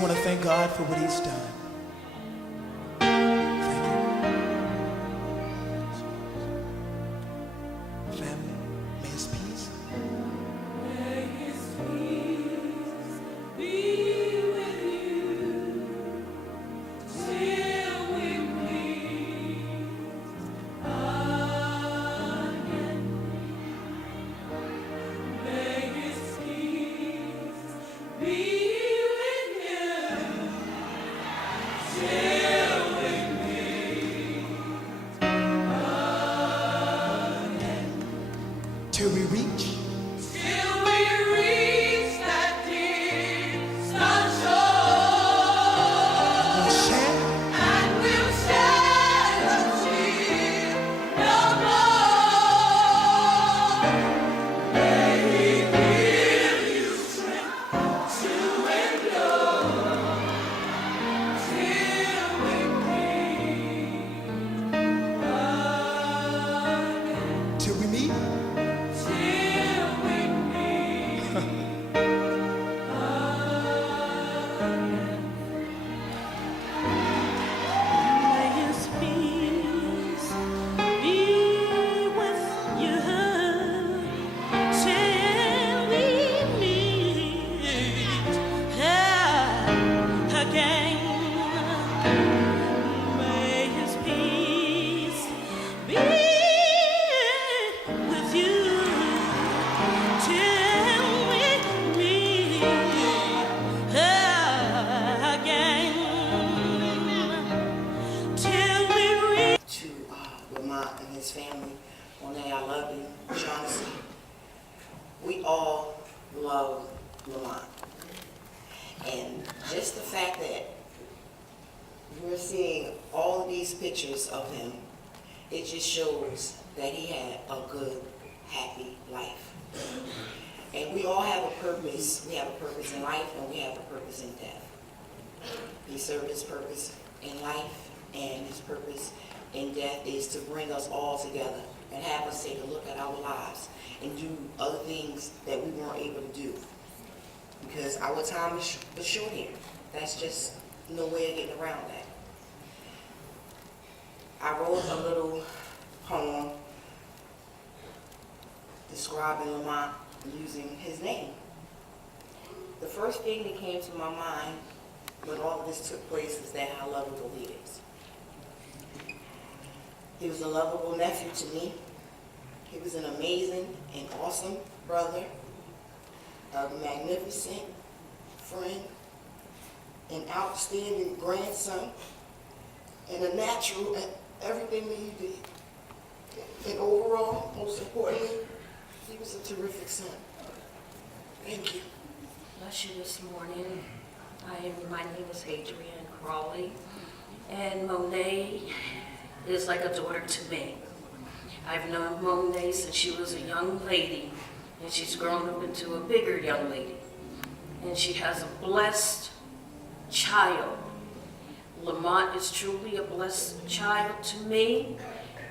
want to thank God for what he's done. Thank you. Family, may his peace. May his peace be with you till we meet again. May his peace be with you till we meet again. Till we reach. Till we reach that distant shore, We'll share. and we'll share the cheer no more. May he give you strength to endure till we meet again. Till we meet. Till we meet again. May his peace be with you till we meet again. May his peace be with you till we meet again. Till we reach. To Lamont and his family, Monet, I love you. Chauncey, we all love Lamont. And just the fact that we're seeing all of these pictures of him, it just shows that he had a good, happy life. And we all have a purpose. We have a purpose in life and we have a purpose in death. He served his purpose in life, and his purpose in death is to bring us all together and have us take a look at our lives and do other things that we weren't able to do. Because our time is short here. That's just no way of getting around that. I wrote a little poem describing Lamont using his name. The first thing that came to my mind when all of this took place is that how lovable he is. He was a lovable nephew to me. He was an amazing and awesome brother, a magnificent friend, an outstanding grandson, and a natural at everything that he did. And overall, most importantly, he was a terrific son. Thank you. Bless you this morning. My name is Adrienne Crawley, and Monet is like a daughter to me. I've known Monet since she was a young lady, and she's grown up into a bigger young lady. And she has a blessed child. Lamont is truly a blessed child to me,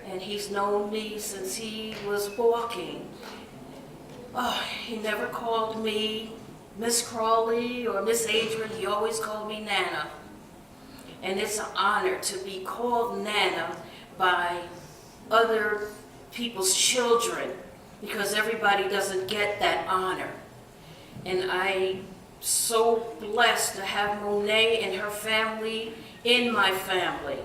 and he's known me since he was walking. Oh, he never called me Miss Crawley or Miss Adrian. He always called me Nana. And it's an honor to be called Nana by other people's children, because everybody doesn't get that honor. And I'm so blessed to have Monet and her family in my family.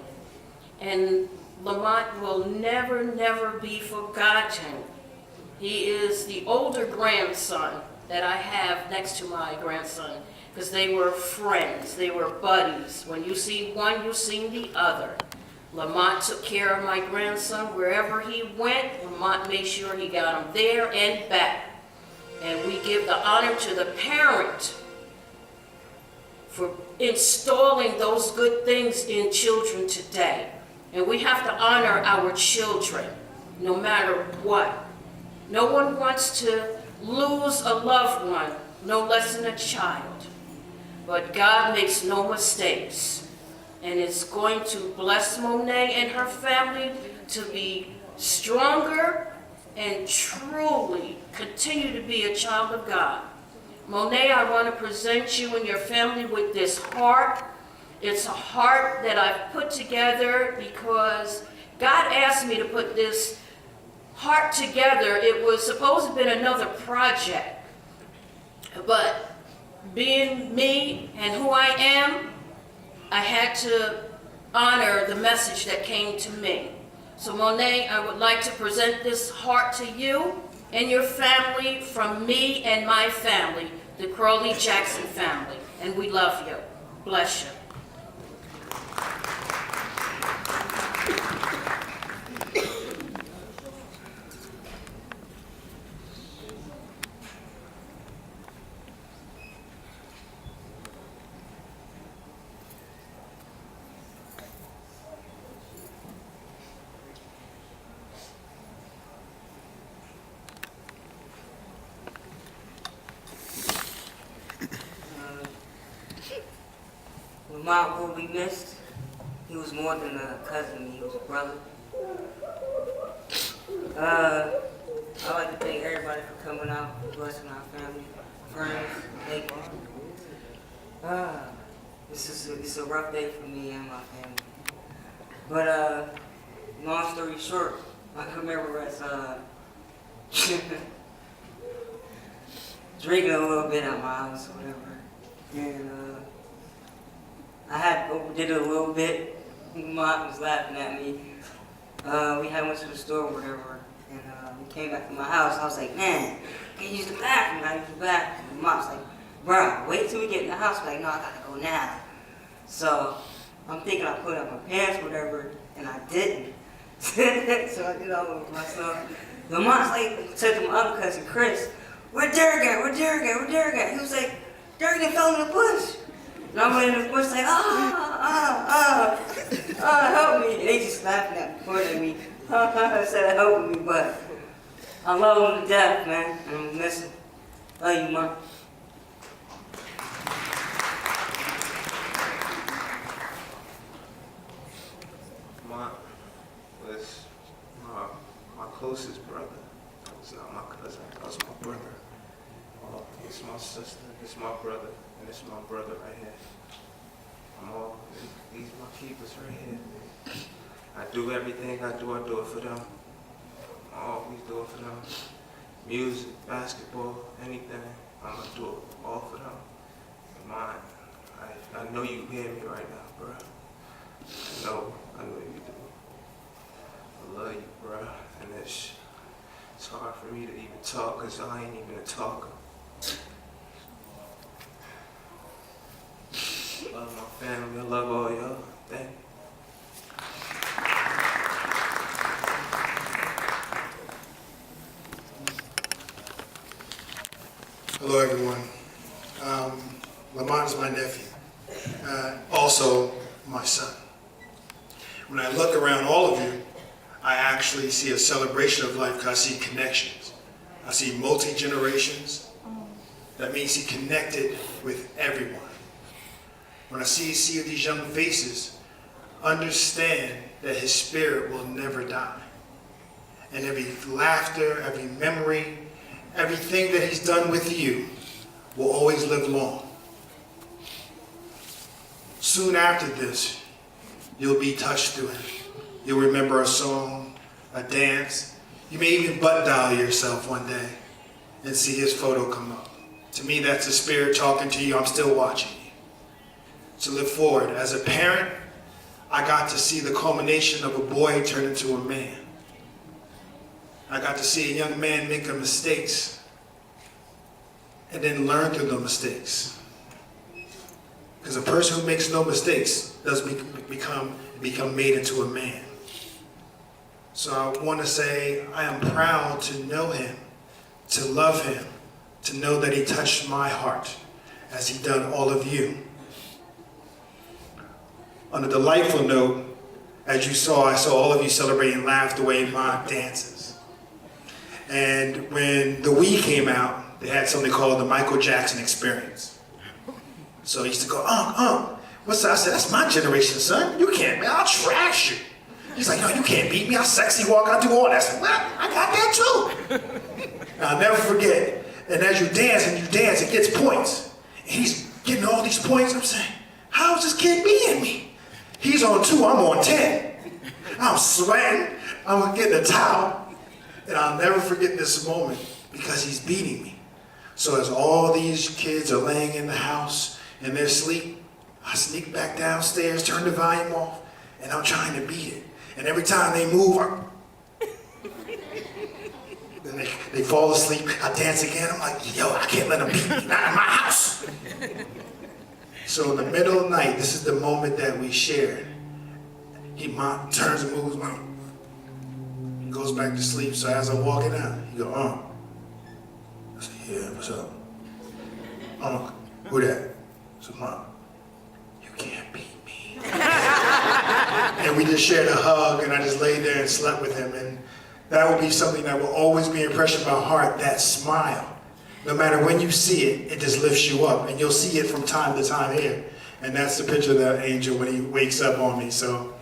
And Lamont will never, never be forgotten. He is the older grandson that I have next to my grandson, because they were friends, they were buddies. When you see one, you see the other. Lamont took care of my grandson wherever he went. Lamont made sure he got him there and back. And we give the honor to the parent for installing those good things in children today. And we have to honor our children, no matter what. No one wants to lose a loved one, no less than a child. But God makes no mistakes. And it's going to bless Monet and her family to be stronger and truly continue to be a child of God. Monet, I want to present you and your family with this heart. It's a heart that I've put together because God asked me to put this heart together. It was supposed to have been another project, but being me and who I am, I had to honor the message that came to me. So Monet, I would like to present this heart to you and your family from me and my family, the Crowley Jackson family. And we love you. Bless you. Lamont will be missed. He was more than a cousin, he was a brother. I'd like to thank everybody for coming out, blessing our family, friends, neighbors. It's a rough day for me and my family. But long story short, I can remember us drinking a little bit at my house or whatever. And I overdid it a little bit. Mom was laughing at me. We had went to the store or whatever, and we came back to my house. I was like, man, I can't use the bathroom. I use the bathroom. And Mom's like, bro, wait till we get in the house. I'm like, no, I gotta go now. So I'm thinking I put on my pants, whatever, and I didn't. So I did all over myself. The mom's like, said to my other cousin Chris, where Derek at? Where Derek at? Where Derek at? He was like, Derek done fell in the bush. And I went in the bush like, help me. And they just laughing at me, pointing at me. I said, help me, but I love him to death, man. And I'm missing. Love you, Mom. Lamont was my closest brother. That was not my cousin, that was my brother. It's my sister, it's my brother, and it's my brother right here. These are my keepers right here. I do everything I do it for them. I always do it for them. Music, basketball, anything, I'm gonna do it all for them. Lamont, I know you hear me right now, bro. I know you do. I love you, bro. And it's hard for me to even talk because I ain't even a talker. I love my family. I love all y'all. Thank you. Hello, everyone. Lamont is my nephew, also my son. When I look around all of you, I actually see a celebration of life because I see connections. I see multi-generations. That means he connected with everyone. When I see these young faces, understand that his spirit will never die. And every laughter, every memory, everything that he's done with you will always live long. Soon after this, you'll be touched through him. You'll remember a song, a dance. You may even butt dial yourself one day and see his photo come up. To me, that's the spirit talking to you. I'm still watching you. So look forward. As a parent, I got to see the culmination of a boy turn into a man. I got to see a young man make mistakes and then learn through the mistakes. Because a person who makes no mistakes does become made into a man. So I want to say I am proud to know him, to love him, to know that he touched my heart as he done all of you. On a delightful note, as you saw, I saw all of you celebrate and laugh the way my dances. And when the Wii came out, they had something called the Michael Jackson Experience. So he used to go, what's that? I said, that's my generation, son. You can't, man, I'll trash you. He's like, no, you can't beat me. I'll sexy walk, I'll do all that. I said, well, I got that too. And I'll never forget, And as you dance, it gets points. And he's getting all these points. I'm saying, how's this kid beating me? He's on 2, I'm on 10. I'm sweating, I'm getting a towel. And I'll never forget this moment because he's beating me. So as all these kids are laying in the house in their sleep, I sneak back downstairs, turn the volume off, and I'm trying to beat it. And every time they move, then they fall asleep. I dance again. I'm like, yo, I can't let them beat me. Not in my house. So in the middle of the night, this is the moment that we shared. He turns and moves. He goes back to sleep. So as I'm walking out, he goes, I said, yeah, what's up? Who that? I said, Mom, you can't beat me. And we just shared a hug, and I just laid there and slept with him. And that will be something that will always be impressed in my heart, that smile. No matter when you see it, it just lifts you up. And you'll see it from time to time here. And that's the picture of that angel when he wakes up on me. So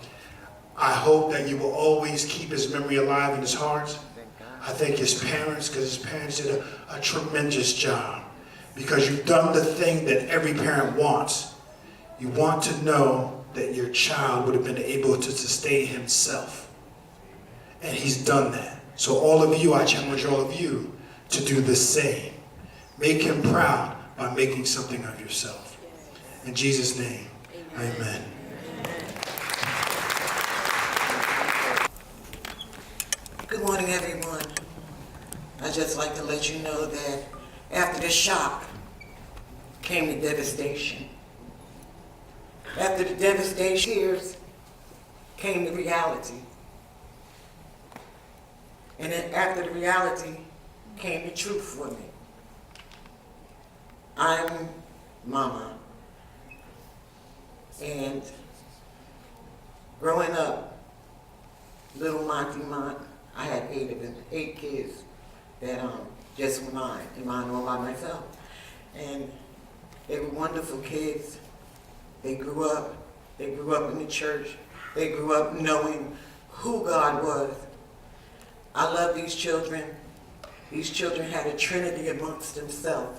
I hope that you will always keep his memory alive in his heart. I thank his parents, because his parents did a tremendous job. Because you've done the thing that every parent wants. You want to know that your child would have been able to sustain himself. And he's done that. So all of you, I challenge all of you to do the same. Make him proud by making something of yourself. In Jesus' name, amen. Good morning, everyone. I'd just like to let you know that after the shock came the devastation. After the devastation, tears came the reality. And then after the reality came the truth for me. I'm Mama. And growing up, little Monty Mont, I had 8 of them, 8 kids that just were mine, and mine all by myself. And they were wonderful kids. They grew up in the church. They grew up knowing who God was. I love these children. These children had a trinity amongst themselves.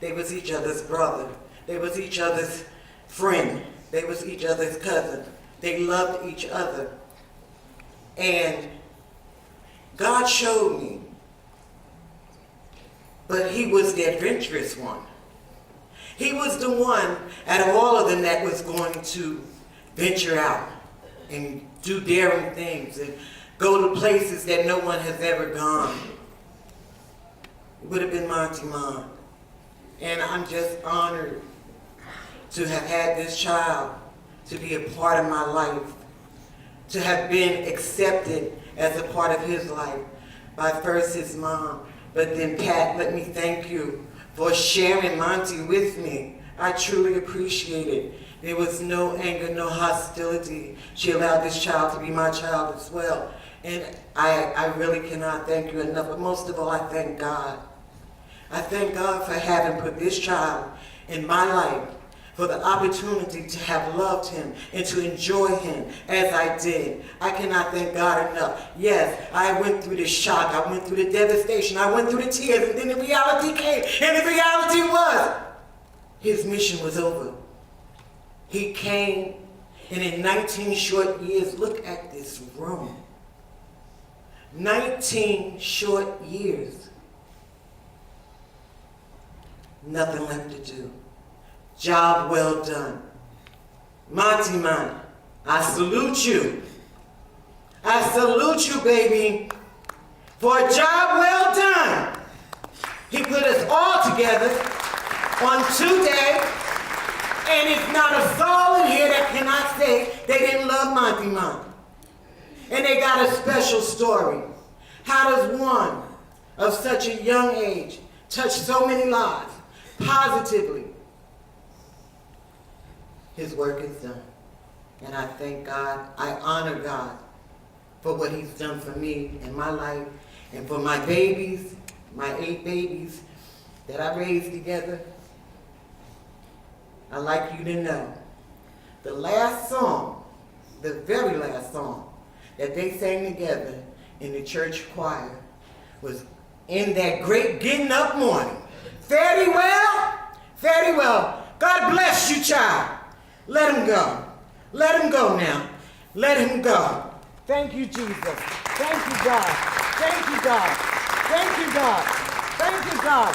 They was each other's brother. They was each other's friend. They was each other's cousin. They loved each other. And God showed me, but he was the adventurous one. He was the one out of all of them that was going to venture out and do daring things and go to places that no one has ever gone. It would have been Monty Mom. And I'm just honored to have had this child to be a part of my life, to have been accepted as a part of his life by first his mom, but then Pat, let me thank you for sharing Monty with me. I truly appreciate it. There was no anger, no hostility. She allowed this child to be my child as well. And I really cannot thank you enough, but most of all, I thank God. I thank God for having put this child in my life, for the opportunity to have loved him and to enjoy him as I did. I cannot thank God enough. Yes, I went through the shock, I went through the devastation, I went through the tears, and then the reality came, and the reality was, his mission was over. He came, and in 19 short years, look at this room. 19 short years. Nothing left to do. Job well done. Monty Man, I salute you. I salute you, baby, for a job well done. He put us all together on 2 days, and it's not a soul in here that cannot say they didn't love Monty Man. And they got a special story. How does one of such a young age touch so many lives positively? His work is done. And I thank God, I honor God for what he's done for me in my life and for my babies, my 8 babies that I raised together. I'd like you to know, the last song, the very last song that they sang together in the church choir was in that great getting up morning. Fare thee well, fare thee well. God bless you, child. Let him go. Let him go now. Let him go. Thank you, Jesus. Thank you, God. Thank you, God. Thank you, God. Thank you, God.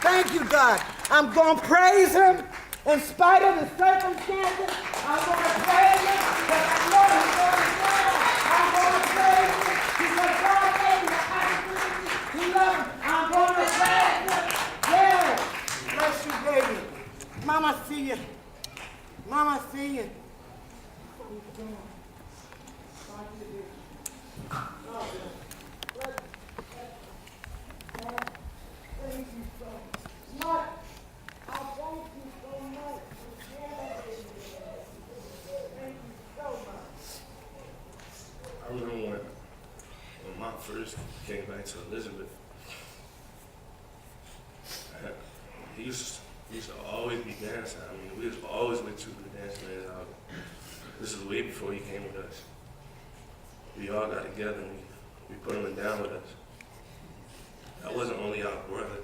Thank you, God. I'm going to praise him in spite of the circumstances. I'm going to praise him because I know he's going to do it. I'm going to praise him because God gave me the opportunity to love him. I'm going to praise him. Yeah. Bless you, baby. Mama, see you. Mama, see you. Thank you so much. I thank you so much. Thank you so much. I remember when Mom first came back to Elizabeth, he used to always be dancing. I mean, we was always with two of the dance bands out. This is way before he came with us. We all got together and we put him down with us. That wasn't only our brother,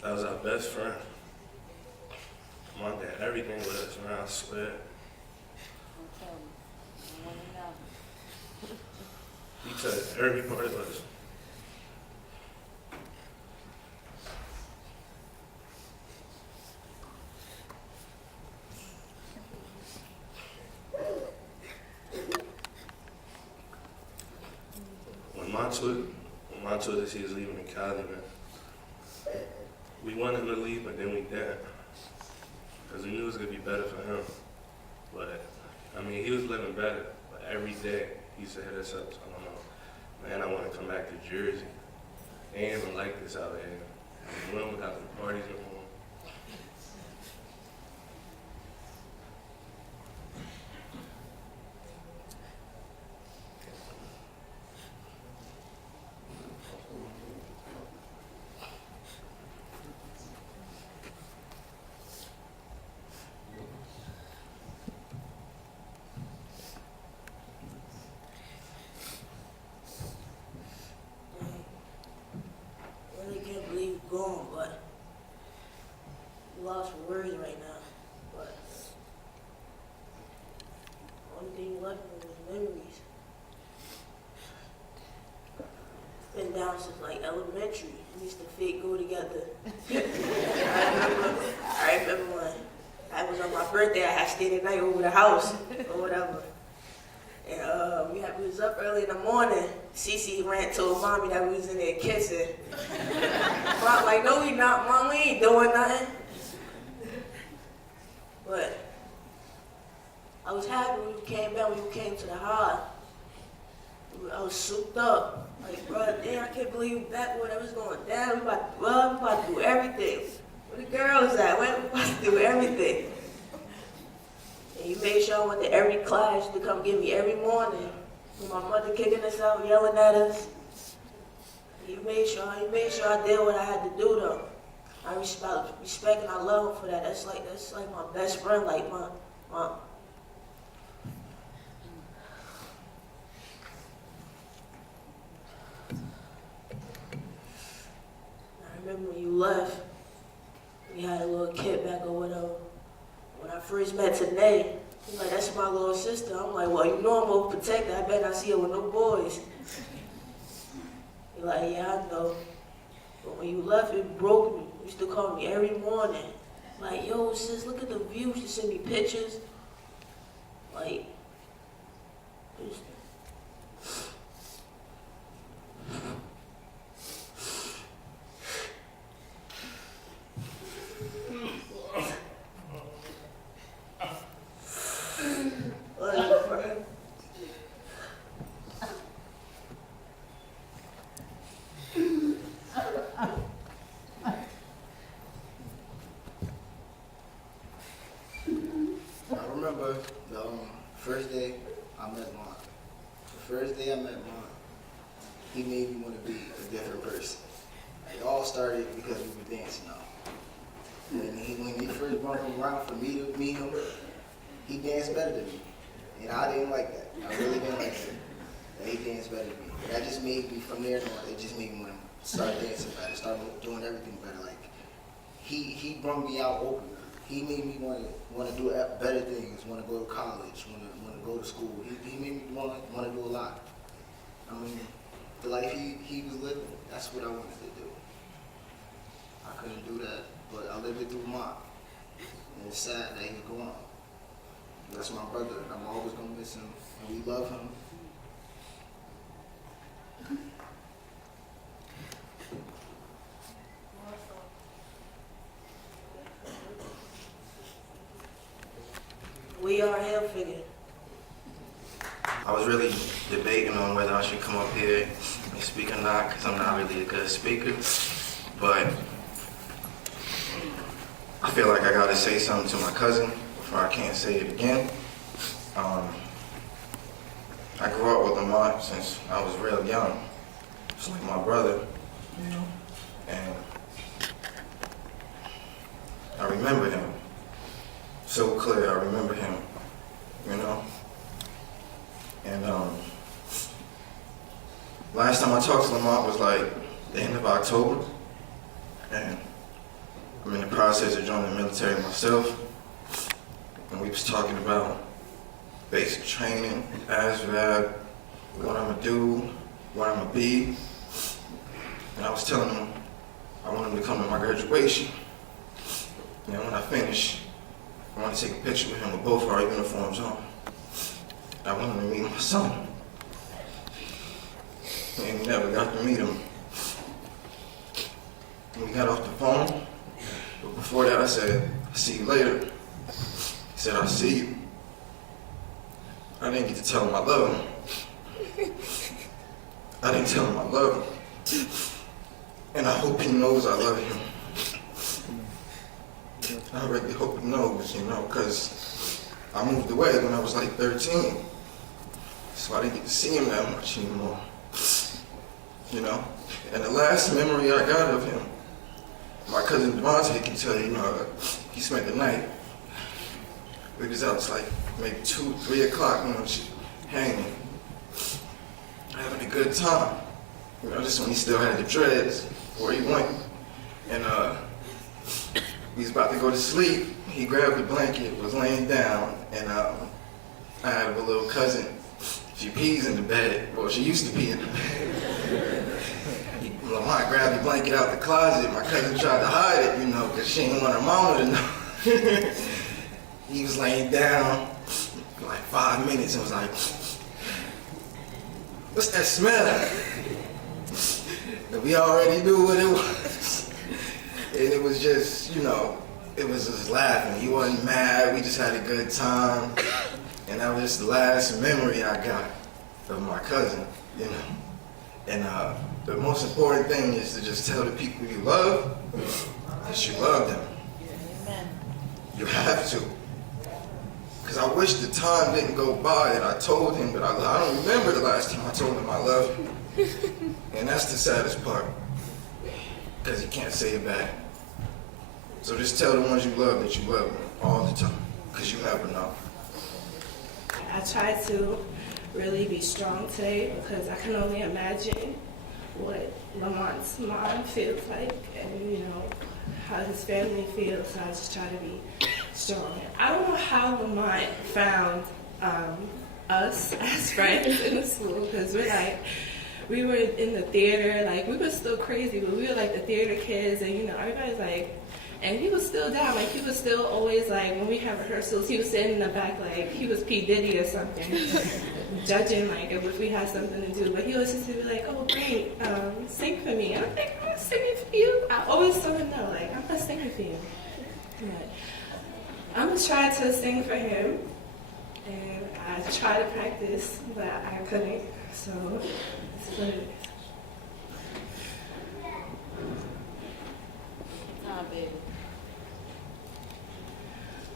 that was our best friend. Mom did everything with us, man, I swear. He touched every part of us. When Mom told us he was leaving in Cali, man, we wanted him to leave, but then we didn't. Because we knew it was going to be better for him. But, I mean, he was living better. But every day, he used to hit us up, so I don't know. Man, I want to come back to Jersey. They ain't even like this out here. I mean, we don't got the parties no more. Gone, but lost for words right now. But only thing left was memories. Been down since like elementary. We used to fit go together. I remember when I was on my birthday, I had stayed the night over the house or whatever. And we was up early in the morning. Cece ran told mommy that we was in there kissing. Mom like, no we not, Mom, we ain't doing nothing. But I was happy when you came back, when you came to the house. I was souped up. Like, bro, damn, I can't believe you back when it was going down. We about to do everything. Where the girls at? We about to do everything. And you made sure I went to every class to come get me every morning. With my mother kicking us out, yelling at us. You made sure I did what I had to do though. I respect and I love him for that. That's like my best friend, like my mom. I remember when you left, we had a little kickback or whatever. When I first met today, he's like, that's my little sister. I'm like, well, you know I'm gonna protect her. I better not see her with no boys. He's like, yeah, I know. But when you left, it broke me. You used to call me every morning. Like, yo, sis, look at the view. She sent me pictures. Like, I remember the first day I met Lamont. The first day I met Lamont, he made me want to be a different person. It all started because we were dancing now. When he first brought him around for me to meet him, he danced better than me. And I didn't like that. I really didn't like that he danced better than me. But that just made me, from there on, it just made me want to start dancing better, start doing everything better. Like he brought me out open. He made me want to do better things, want to go to college, want to go to school. He made me want to do a lot. I mean, the life he was living, that's what I wanted to do. I couldn't do that, but I lived it through Lamont. And it's sad that he's gone. That's my brother, and I'm always gonna miss him, and we love him. We are hell figure. I was really debating on whether I should come up here and speak or not, because I'm not really a good speaker. But I feel like I gotta say something to my cousin before I can't say it again. I grew up with Lamont since I was real young. It's like my brother, you know. And I remember him so clear. I remember him, you know. And last time I talked to Lamont was like the end of October, and I'm in the process of joining the military myself, and we was talking about basic training, ASVAB, what I'm gonna do, what I'm gonna be, and I was telling him I want him to come to my graduation, and when I finish, I want to take a picture with him with both our uniforms on. I want him to meet my son, and we never got to meet him. We got off the phone, but before that I said, "I'll see you later." He said, "I'll see you." I didn't get to tell him I love him. I didn't tell him I love him. And I hope he knows I love him. I really hope he knows, you know, because I moved away when I was like 13. So I didn't get to see him that much anymore, you know. And the last memory I got of him, my cousin Devontae can tell you, he spent the night. We was out like maybe 2, 3 o'clock, you know, hanging, having a good time. You know, just when he still had the dreads before he went. And we was about to go to sleep. He grabbed the blanket, was laying down, and I had a little cousin. She pees in the bed. Well, she used to pee in the bed. Lamont grabbed the blanket out the closet. My cousin tried to hide it, you know, because she didn't want her mama to know. He was laying down for like 5 minutes and was like, "What's that smell?" And we already knew what it was. And it was just, you know, it was just laughing. He wasn't mad. We just had a good time. And that was just the last memory I got of my cousin, you know. And the most important thing is to just tell the people you love that you love them. Amen. You have to. Because I wish the time didn't go by that I told him, but I don't remember the last time I told him I love him. And that's the saddest part. Because you can't say it back. So just tell the ones you love that you love them all the time. Because you never know. I tried to really be strong today because I can only imagine what Lamont's mom feels like and, you know, how his family feels. So I just try to be strong. I don't know how Lamont found us as friends in the school because we were in the theater, like we were still crazy, but we were like the theater kids and, you know, everybody's like, and he was still down, like he was still always like, when we have rehearsals, he was sitting in the back like he was P. Diddy or something, judging like if we had something to do. But he was just be like, "Oh great, sing for me." And I'm like, "I'm not singing for you." I always told him no, like, "I'm not singing for you." But I'm gonna try to sing for him, and I tried to practice, but I couldn't. So it's what it is.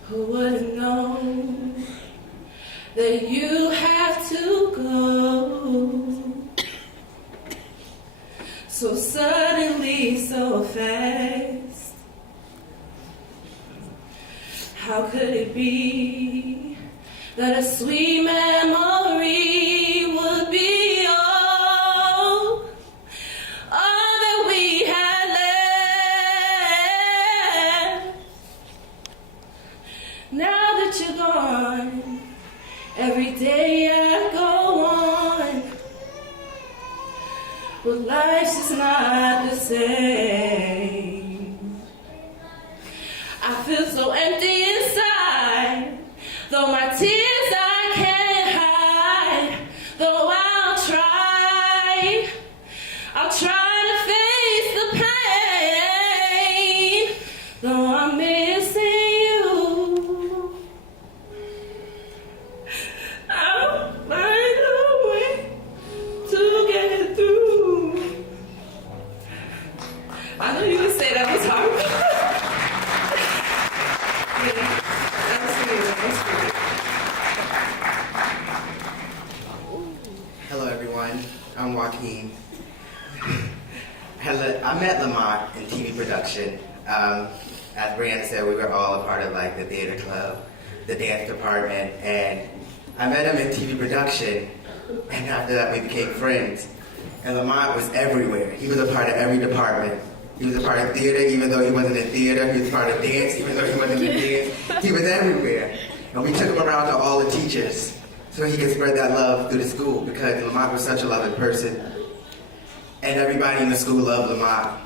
Who would have known that you have to go so suddenly, so fast? How could it be that a sweet memory would be all that now that you're gone, every day I go on, but life's just not the same. I feel so empty inside, though my tears I can't hide, though I'll try to face the pain, though I'm missing you. I'll find a way to get it through. I know you would say that was hard. Yeah, that was good. Hello, everyone. I'm Joaquin. I met Lamont in TV production. As Brianna said, we were all a part of like the theater club, the dance department, and I met him in TV production. And after that, we became friends. And Lamont was everywhere. He was a part of every department. He was a part of theater, even though he wasn't in theater. He was a part of dance, even though he wasn't in dance. He was everywhere. And we took him around to all the teachers so he could spread that love through the school, because Lamont was such a loving person. And everybody in the school loved Lamont.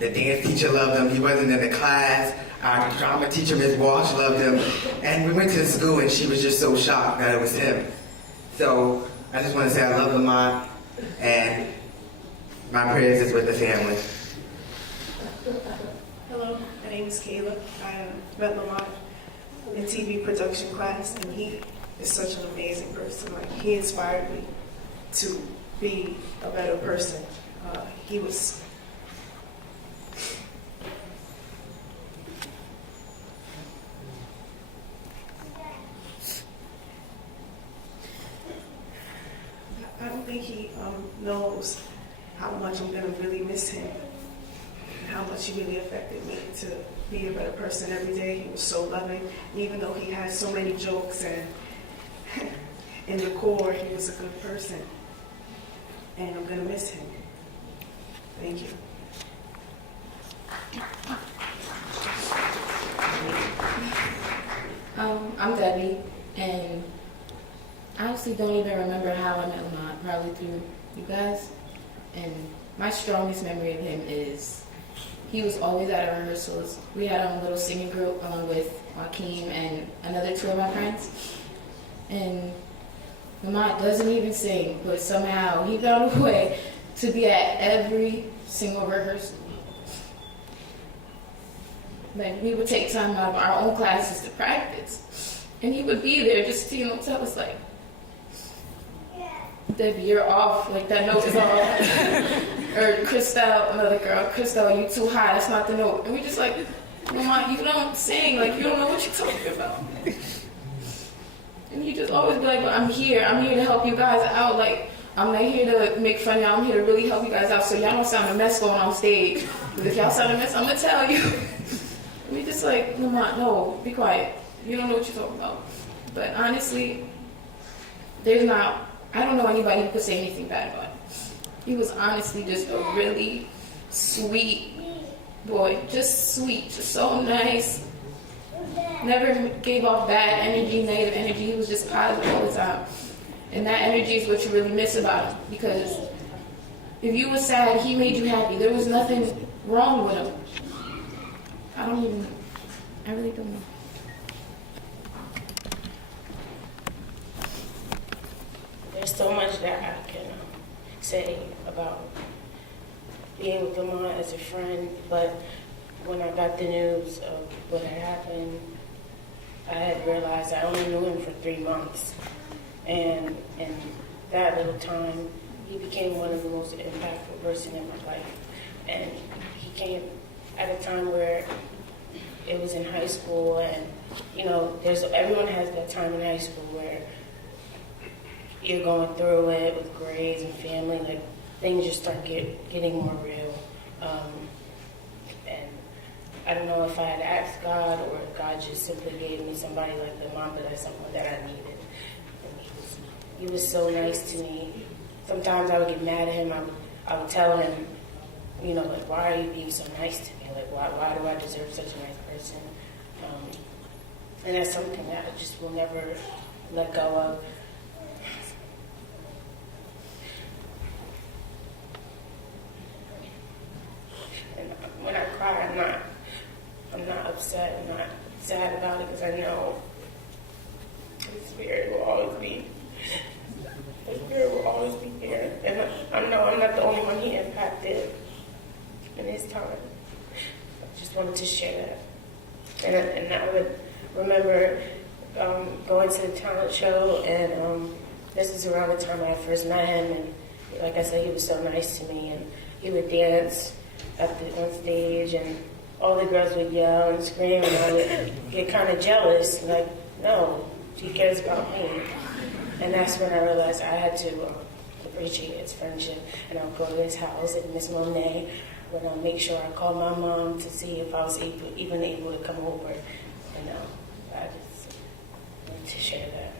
The dance teacher loved him. He wasn't in the class. Our drama teacher, Ms. Walsh, loved him. And we went to the school and she was just so shocked that it was him. So I just want to say I love Lamont, and my prayers is with the family. Hello, my name is Kayla. I met Lamont in TV production class, and he is such an amazing person. Like, he inspired me to be a better person. He was I don't think he knows how much I'm gonna really miss him, and how much he really affected me to be a better person every day. He was so loving, and even though he had so many jokes, and in the core, he was a good person, and I'm gonna miss him. Thank you. I'm Debbie, and I honestly don't even remember how I met Lamont, probably through you guys. And my strongest memory of him is he was always at our rehearsals. We had a little singing group along with Joaquin and another two of my friends. And Lamont doesn't even sing, but somehow he found a way to be at every single rehearsal. Like, we would take time out of our own classes to practice, and he would be there just to, tell us, like, Debbie, you're off, like, that note is off. Or Christelle, another girl, Christelle, you too high, that's not the note. And we just like, Lamont, you don't sing, like, you don't know what you're talking about. And he just always be like, well, I'm here to help you guys out, like, I'm not here to make fun of y'all, I'm here to really help you guys out so y'all don't sound a mess going on stage. Because if y'all sound a mess, I'm gonna tell you. And we just like, Lamont, no, be quiet. You don't know what you're talking about. But honestly, I don't know anybody who could say anything bad about him. He was honestly just a really sweet boy, just sweet, just so nice. Never gave off bad energy, negative energy. He was just positive all the time. And that energy is what you really miss about him, because if you were sad, he made you happy. There was nothing wrong with him. I really don't know. There's so much that I can say about being with Lamont as a friend, but when I got the news of what had happened, I had realized I only knew him for 3 months. And in that little time, he became one of the most impactful person in my life. And he came at a time where it was in high school, and everyone has that time in high school where you're going through it with grades and family, like things just start getting more real. And I don't know if I had asked God or if God just simply gave me somebody like Lamont, but that's someone that I needed. And he was so nice to me. Sometimes I would get mad at him. I would tell him, like, why are you being so nice to me? Like, why do I deserve such a nice person? And that's something that I just will never let go of. And when I cry, I'm not upset, I'm not sad about it, because I know His Spirit will always be, His Spirit will always be here. And I know I'm not the only one He impacted in His time. I just wanted to share that. And I would remember going to the talent show, and this was around the time I first met him, and like I said, he was so nice to me, and he would dance on stage, and all the girls would yell and scream, and I would get kind of jealous, like, no, he cares about me. And that's when I realized I had to appreciate his friendship, and I would go to his house at Miss Monet, when I make sure I called my mom to see if I was even able to come over. And I just wanted to share that.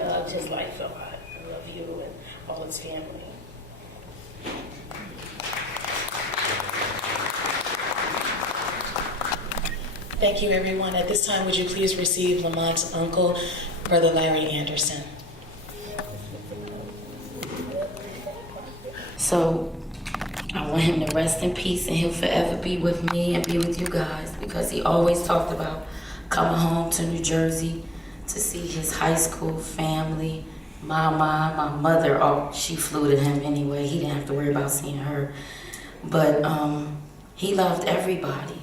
I loved his life a lot. I love you and all his family. Thank you, everyone. At this time, would you please receive Lamont's uncle, Brother Larry Anderson. So I want him to rest in peace, and he'll forever be with me and be with you guys, because he always talked about coming home to New Jersey to see his high school family. My mother, she flew to him anyway. He didn't have to worry about seeing her. But he loved everybody.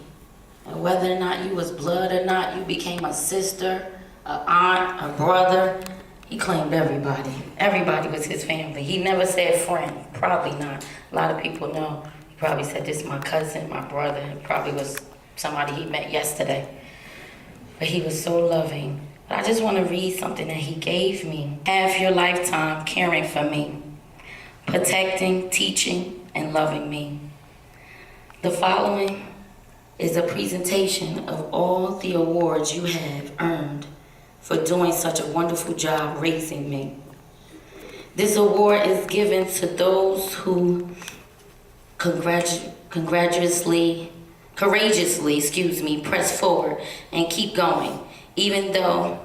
And whether or not you was blood or not, you became a sister, an aunt, a brother. He claimed everybody. Everybody was his family. He never said friend. Probably not. A lot of people know. He probably said, this is my cousin, my brother. It probably was somebody he met yesterday. But he was so loving. But I just want to read something that he gave me. Half your lifetime caring for me, protecting, teaching, and loving me. The following is a presentation of all the awards you have earned for doing such a wonderful job raising me. This award is given to those who courageously, press forward and keep going, even though,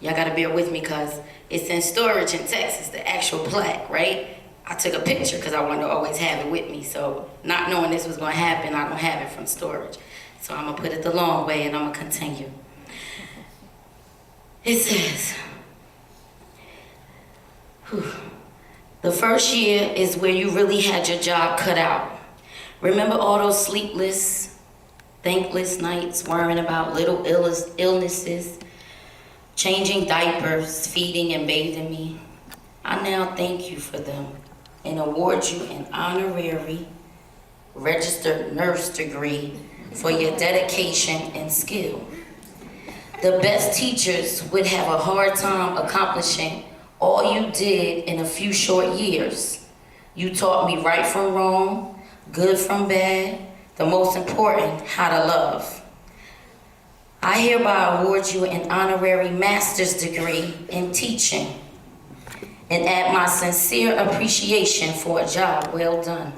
y'all gotta bear with me because it's in storage in Texas, the actual plaque, right? I took a picture because I wanted to always have it with me, so not knowing this was gonna happen, I don't have it from storage. So I'm gonna put it the long way and I'm gonna continue. It says, the first year is where you really had your job cut out. Remember all those sleepless, thankless nights worrying about little illnesses, changing diapers, feeding and bathing me? I now thank you for them and award you an honorary registered nurse degree for your dedication and skill. The best teachers would have a hard time accomplishing all you did in a few short years. You taught me right from wrong, good from bad, the most important, how to love. I hereby award you an honorary master's degree in teaching and add my sincere appreciation for a job well done.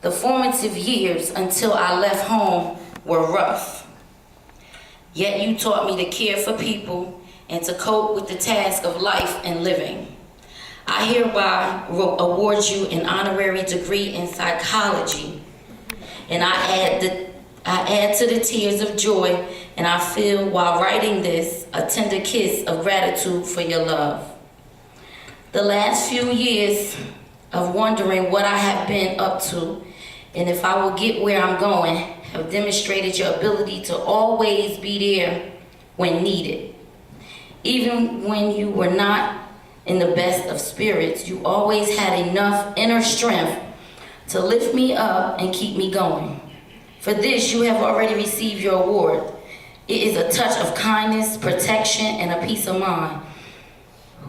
The formative years until I left home were rough. Yet you taught me to care for people and to cope with the task of life and living. I hereby award you an honorary degree in psychology, and I add to the tears of joy, and I feel while writing this a tender kiss of gratitude for your love. The last few years of wondering what I have been up to and if I will get where I'm going have demonstrated your ability to always be there when needed. Even when you were not in the best of spirits, you always had enough inner strength to lift me up and keep me going. For this, you have already received your award. It is a touch of kindness, protection, and a peace of mind.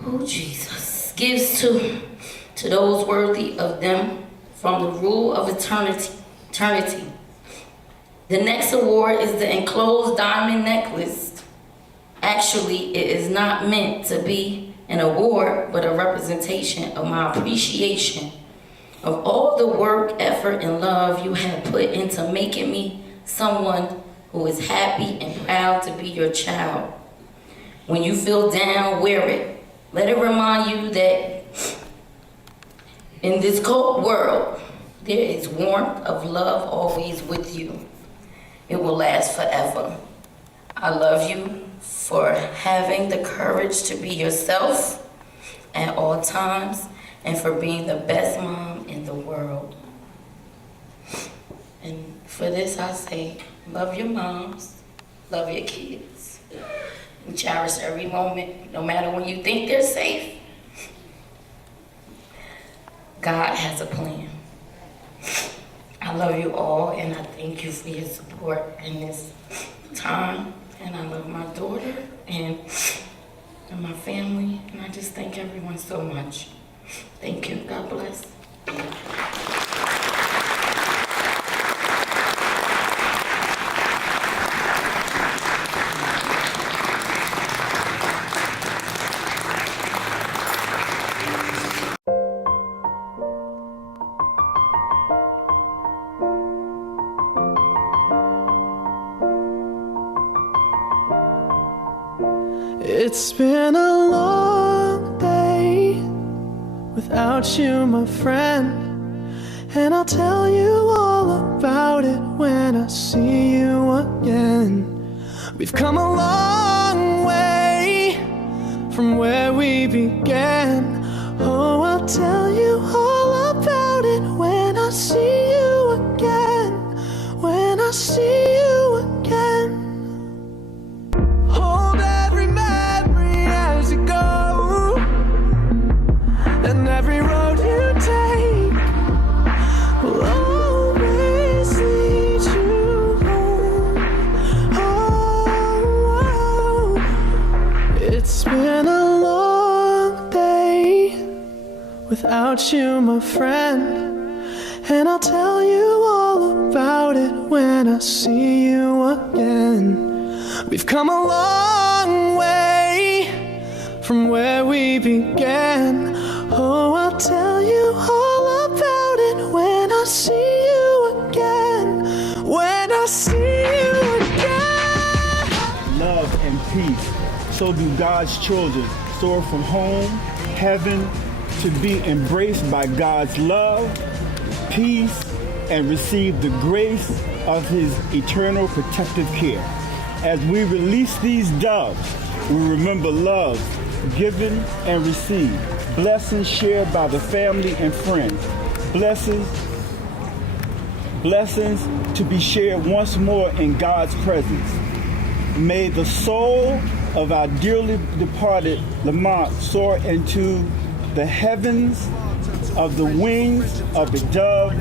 Oh, Jesus. Gives to those worthy of them from the rule of eternity. The next award is the enclosed diamond necklace. Actually, it is not meant to be an award, but a representation of my appreciation of all the work, effort, and love you have put into making me someone who is happy and proud to be your child. When you feel down, wear it. Let it remind you that in this cold world, there is warmth of love always with you. It will last forever. I love you for having the courage to be yourself at all times and for being the best mom in the world. And for this I say, love your moms, love your kids, and cherish every moment, no matter when you think they're safe. God has a plan. I love you all, and I thank you for your support in this time. And I love my daughter and my family, and I just thank everyone so much. Thank you. God bless. It's been a long day without you, my friend, and I'll tell you all about it when I see you again. We've come a long way from where we began. Oh, I'll tell you all about it when I see you again. When I see you again. Hold every memory as you go, and every road you take will always lead you home. Oh, it's been a long day without you, my friend, and I'll tell you all about it when I see you again. We've come a long way from where we began. Oh, I'll tell you all about it when I see you again. When I see you again. Love and peace. So do God's children soar from home, heaven, to be embraced by God's love, peace, and receive the grace of His eternal protective care. As we release these doves, we remember love given and received, blessings shared by the family and friends, blessings to be shared once more in God's presence. May the soul of our dearly departed Lamont soar into the heavens of the wings of the dove,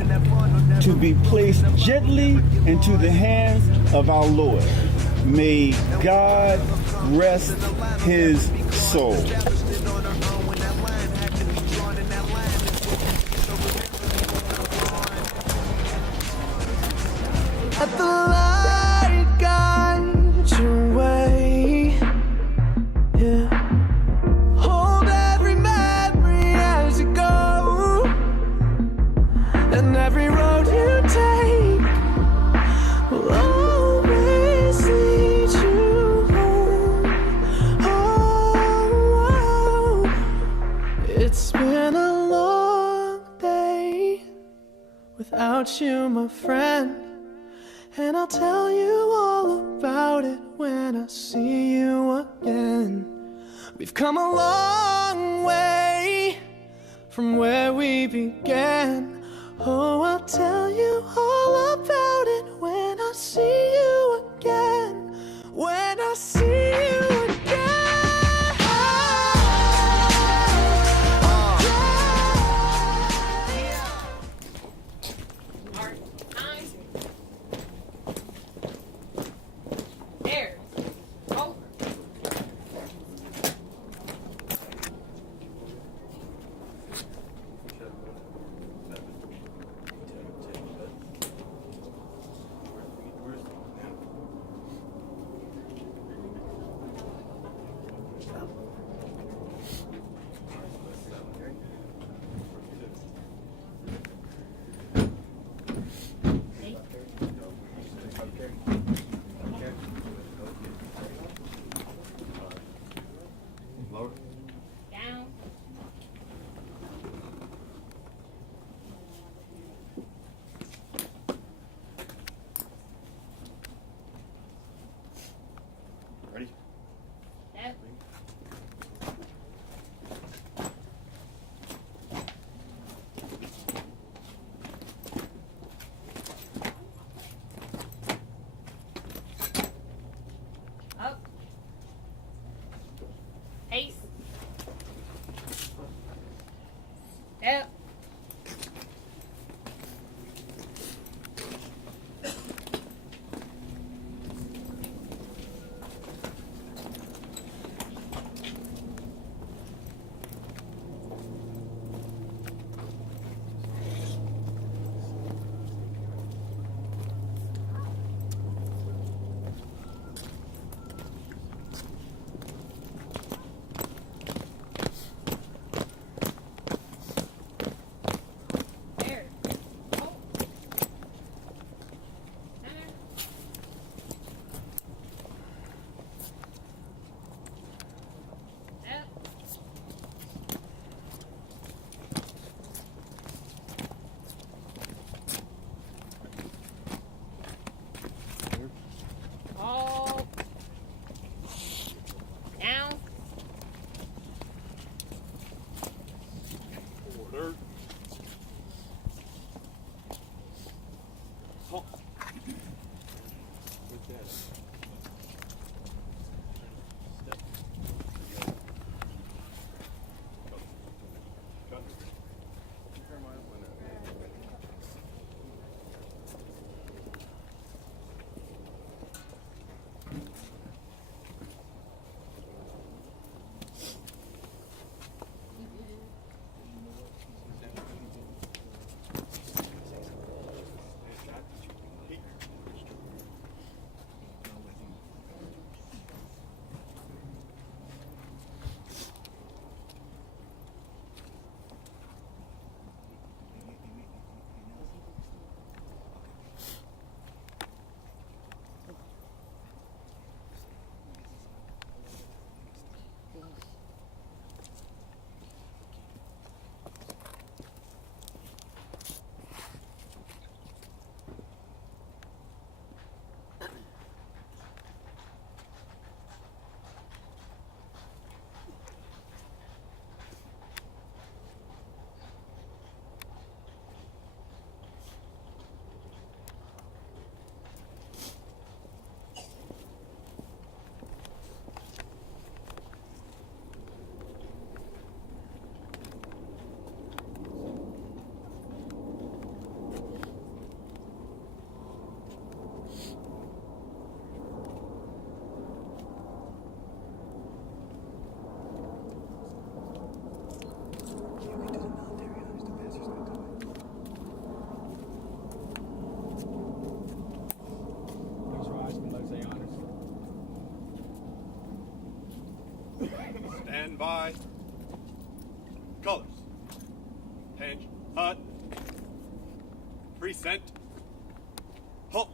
to be placed gently into the hands of our Lord. May God rest his soul. Let the light guide your way. Yeah. Hold every memory as you go, and every road you take will always lead you home. Oh, it's been a long day without you, my friend, and I'll tell you all about it when I see you again. We've come a long way from where we began. Oh, I'll tell you all about it when I see you again. When I see you again. Stand by. Colors. Hinge. Hut. Present. Halt.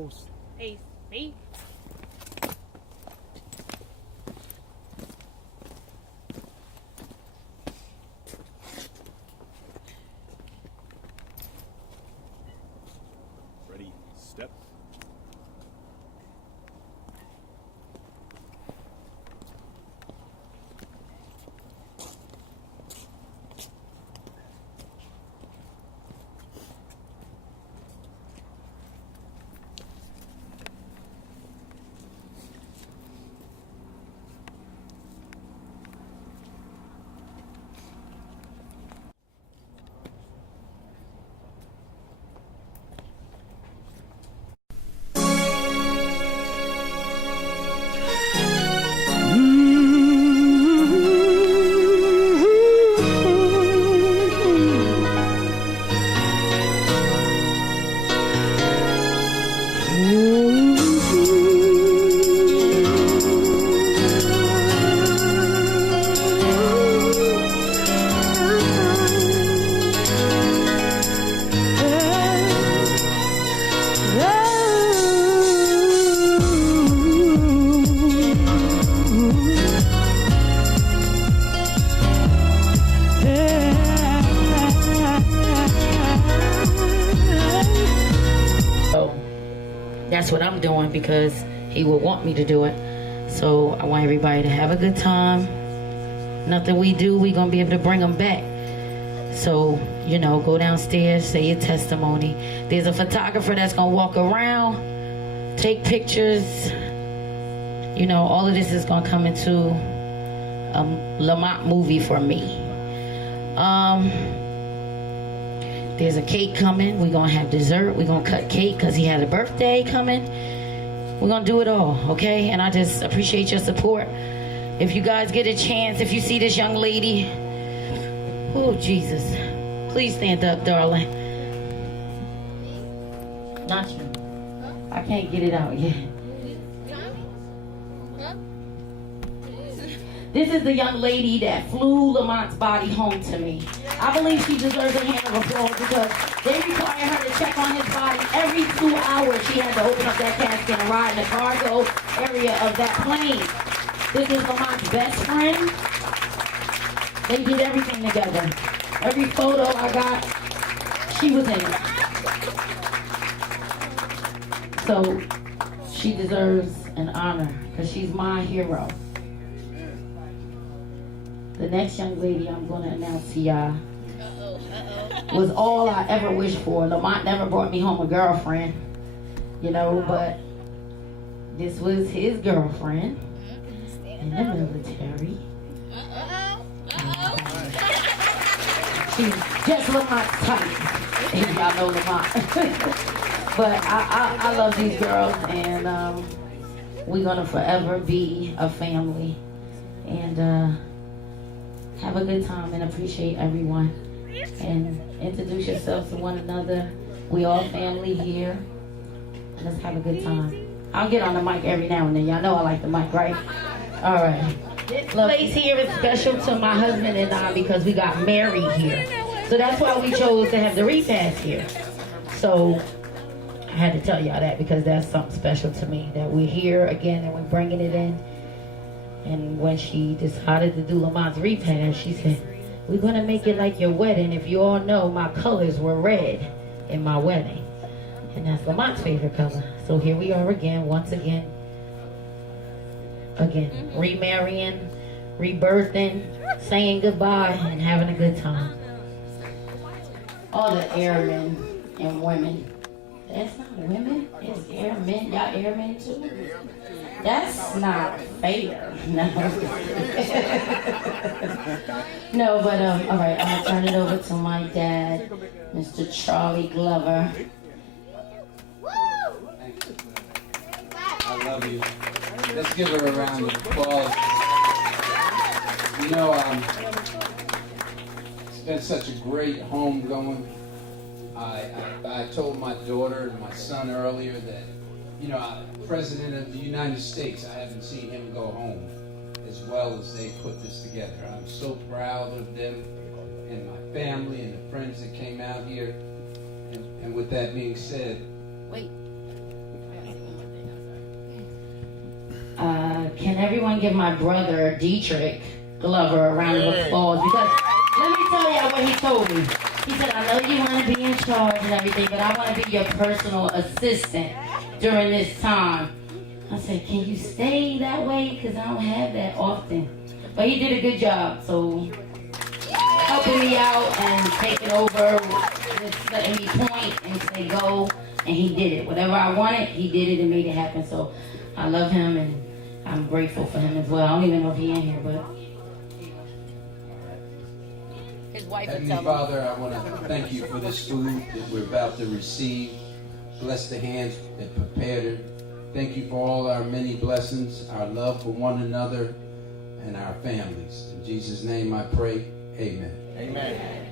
house. Hey, see? Ready, step. That's what I'm doing because he would want me to do it. So I want everybody to have a good time. Nothing we do, we gonna be able to bring them back. So, you know, go downstairs, say your testimony. There's a photographer that's gonna walk around, take pictures. You know, all of this is gonna come into a Lamont movie for me. There's a cake coming. We're gonna have dessert. We're gonna cut cake because he had a birthday coming. We're gonna do it all, okay? And I just appreciate your support. If you guys get a chance, if you see this young lady, oh Jesus, please stand up, darling. Not you. I can't get it out yet. This is the young lady that flew Lamont's body home to me. I believe she deserves a hand of applause because they require her to check on his body every 2 hours. She had to open up that casket and ride in the cargo area of that plane. This is Lamont's best friend. They did everything together. Every photo I got, she was in it. So she deserves an honor because she's my hero. The next young lady I'm going to announce to y'all was all I ever wished for. Lamont never brought me home a girlfriend, you know, but this was his girlfriend in the military. She's just Lamont's type, if y'all know Lamont. But I love these girls, and we're going to forever be a family. And have a good time and appreciate everyone. And introduce yourselves to one another. We all family here. Let's have a good time. I'll get on the mic every now and then. Y'all know I like the mic, right? All right. This place here is special to my husband and I because we got married here. So that's why we chose to have the repast here. So I had to tell y'all that because that's something special to me, that we're here again and we're bringing it in. And when she decided to do Lamont's repast, she said, we're going to make it like your wedding. If you all know, my colors were red in my wedding. And that's Lamont's favorite color. So here we are again, once again. Remarrying, rebirthing, saying goodbye, and having a good time. All the airmen and women. That's not women, it's airmen. Y'all airmen too? That's not fair. No. No, but all right, I'm gonna turn it over to my dad, Mr. Charlie Glover. I love you. Let's give her a round of applause. You know, it's been such a great home going. I told my daughter and my son earlier that, you know, President of the United States, I haven't seen him go home as well as they put this together. I'm so proud of them and my family and the friends that came out here. And with that being said, wait, Can everyone give my brother Dietrich Glover a round of applause? Because let me tell y'all what he told me. He said, I know you want to be in charge and everything, but I want to be your personal assistant during this time. I said, can you stay that way? Because I don't have that often. But he did a good job, so helping me out and taking over, just letting me point and say go, and he did it. Whatever I wanted, he did it and made it happen. So I love him and I'm grateful for him as well. I don't even know if he's in here, but his wife would Heavenly tell Father, I want to thank you for this food that we're about to receive. Bless the hands that prepared it. Thank you for all our many blessings, our love for one another, and our families. In Jesus' name I pray, amen. Amen.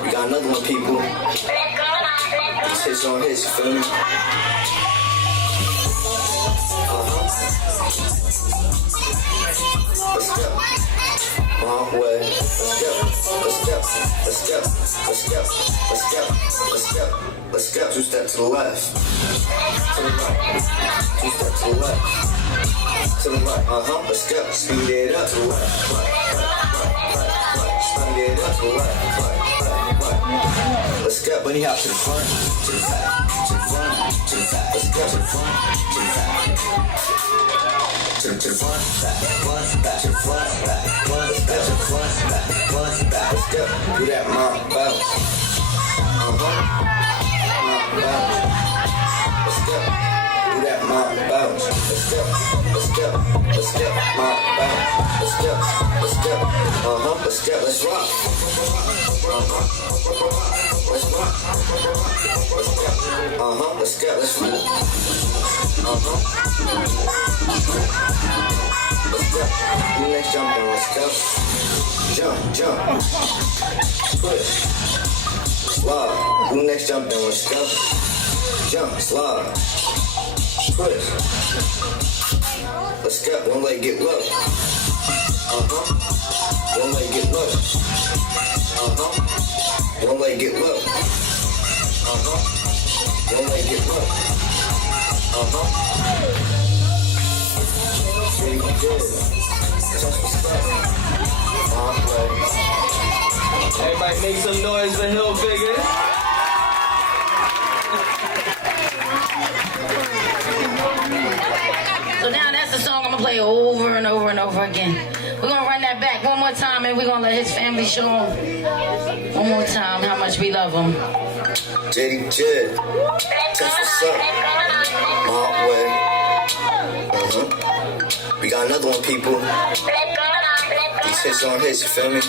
We got another one, people. This hits on his, you feel me? Let's go. Wrong way. Let's go. Let's go. Let's go. Let's go. Let's go. Let's go. Let's go. 2 steps to the left. To the right. 2 steps to the left. To the right. Let's go. Speed it up to the left. Right. Speed it up to the left. Right. Let's go. Bunny hop to the front. To the back. To the front. To the back. Let's go. To the front. To the back. To the front, back, to the front, back, to the front, back, let's go. Do that mount bounce. Mount bounce. Let's go. Do that mount bounce. Let's go. Let's go. Let's go. Mount bounce. Let's go. Let's go. Let's go. Let's rock. Let's rock. Let's go. Let's go. Let's rock. Let's go. You next jump down, let's go. Jump, jump. Push. Slide. You next jump down, let's go. Jump, slide. Push. Let's go. One leg get low. One leg get low. One leg get low. One leg get low. Everybody make some noise for Hilfiger. So now that's the song I'm gonna play over and over and over again. We're gonna run that back one more time and we're gonna let his family show him one more time how much we love him. JD Jed, that's what's up. My way. We got another one, people. These hits on hits, you feel me?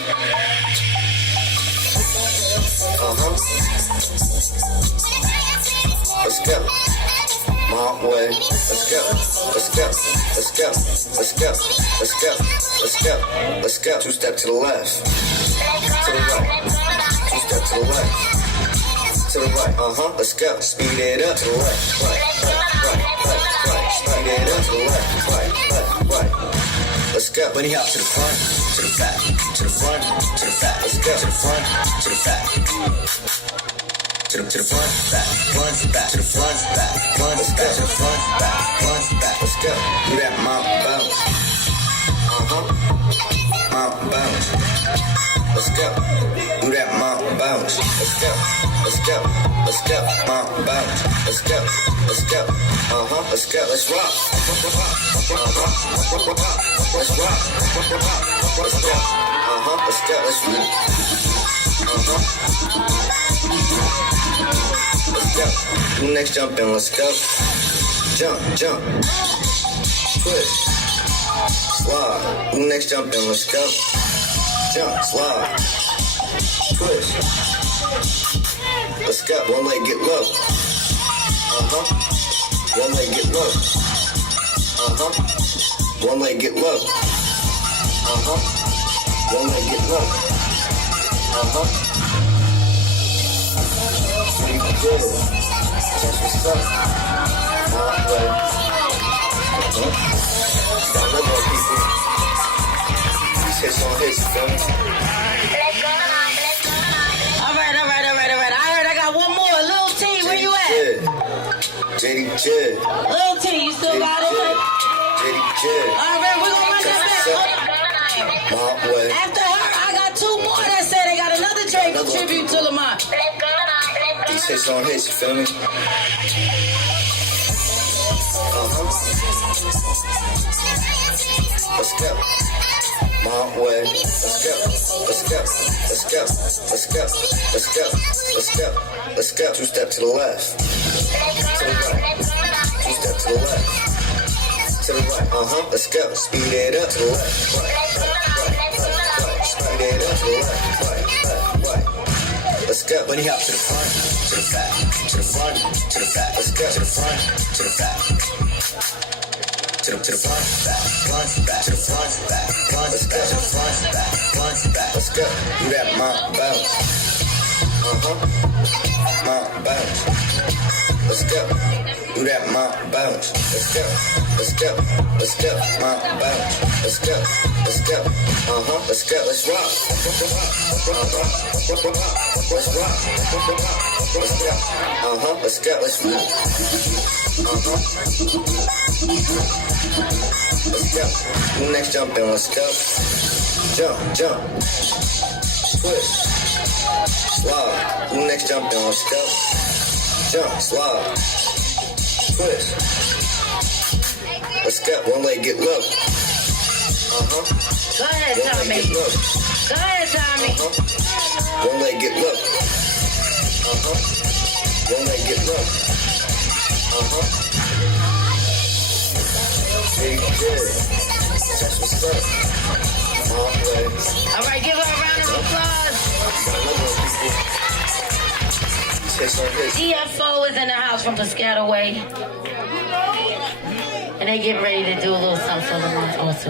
Let's go. My way. Let's go. Let's go. Let's go. Let's go. Let's go. Let's go. Let's go. 2 steps to the left. To the right. 2 steps to the left. To the right, let's go. Speed it up to the right. Speed it up to the left. Right. Let's go. Bunny hop to the front, to the back, to the front, to the back. Let's go. To the front, to the back. To the front, back, to the front, back. Let's go. To the front, back. Let's go. Do that mount bounce. mountain bounce. Let's go. Do that mountain bounce. Let's go. Let's go. Let's go. Mountain bounce. Let's go. Let's go. Let's go. Let's rock. Let's rock. Let's go. Let's go. Let's rock. Let's go. Who next jump in? Let's go. Jump, jump. Twist. Slide. Who next jump in? Let's go. Jump, slide. Twist. Let's go. One leg get low. One leg get low. One leg get low. One leg get low. Good. Touch what's up. Halfway. Got another one, people. These hits on hits, you feel me? All right. I heard I got one more. Lil T, where you at? JD Jed. Lil T, you still got it? JD Jed. All right, we're gonna run this back. After her, I got two more that said they got another tribute to Lamont. These hits on hits, you feel me? Let's go. My way. Let's go. Let's go. Let's go. Let's go. Let's go. Let's go. Let's go. Two step to the left. To the right. Two step to the left. To the right. Let's go. Speed it up to the left. Right. Speed it up to the left. Right. Let's go. Bunny hop to the front, to the back, to the front, to the back. Let's go. To the front, to the back. To the front, back, to the front, back. Let's go. To the front, back. Let's go. Do that mountain bounce. Mountain bounce. Let's go. Do that mountain bounce. Let's go. Let's go. Let's go. Mountain bounce. Let's go. Let's go. Let's go. Let's rock. Let's rock. Let's go. Let's go. Let's rock. Let's go. Who next jump in? Let's go. Jump, jump. Twist. Slide. Who next jump in? Let's go. Jump, slide. Twist. Let's go. One leg get low. Go ahead, Tommy. Go ahead, Tommy. One leg get low. One leg get low. Big good. Touch what's up. All right, give her a round of applause. DFO is in the house from Piscataway. And they get ready to do a little something for Lamont also.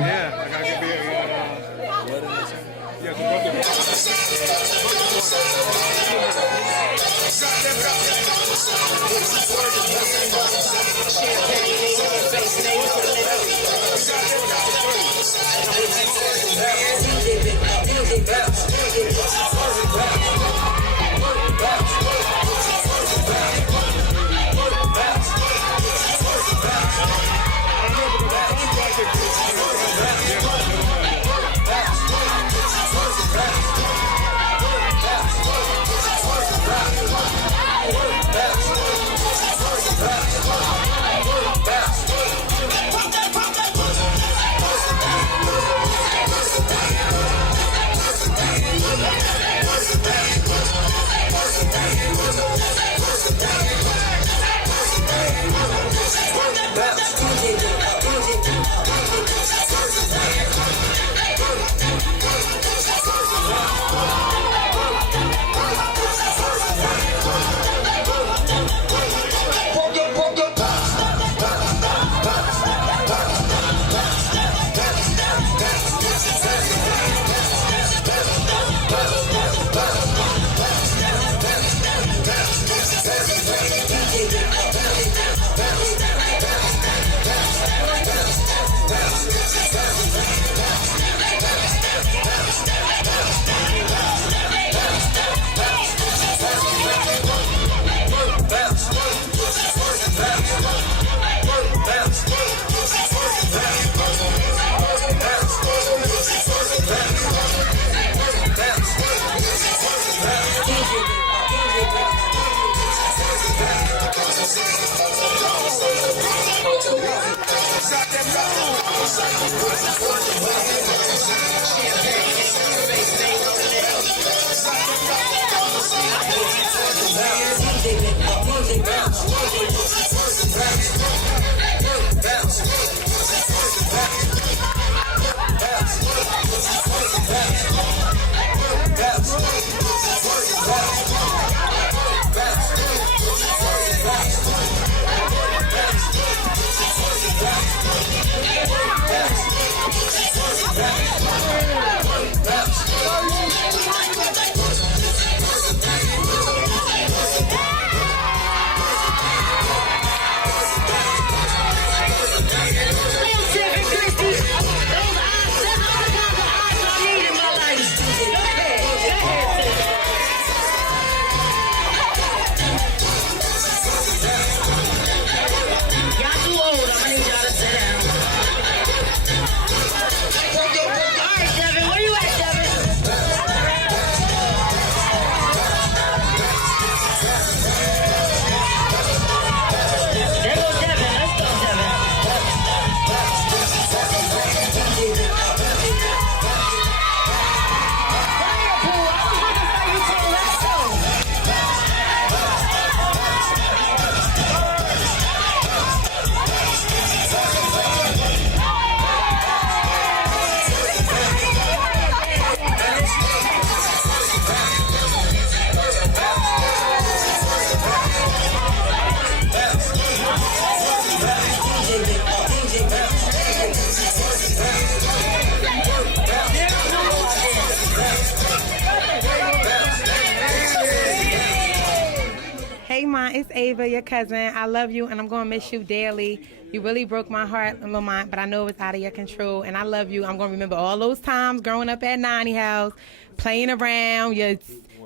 Hey, Ma, it's Ava, your cousin. I love you, and I'm going to miss you daily. You really broke my heart, Lamont, but I know it's out of your control, and I love you. I'm going to remember all those times growing up at Nanny House, playing around, your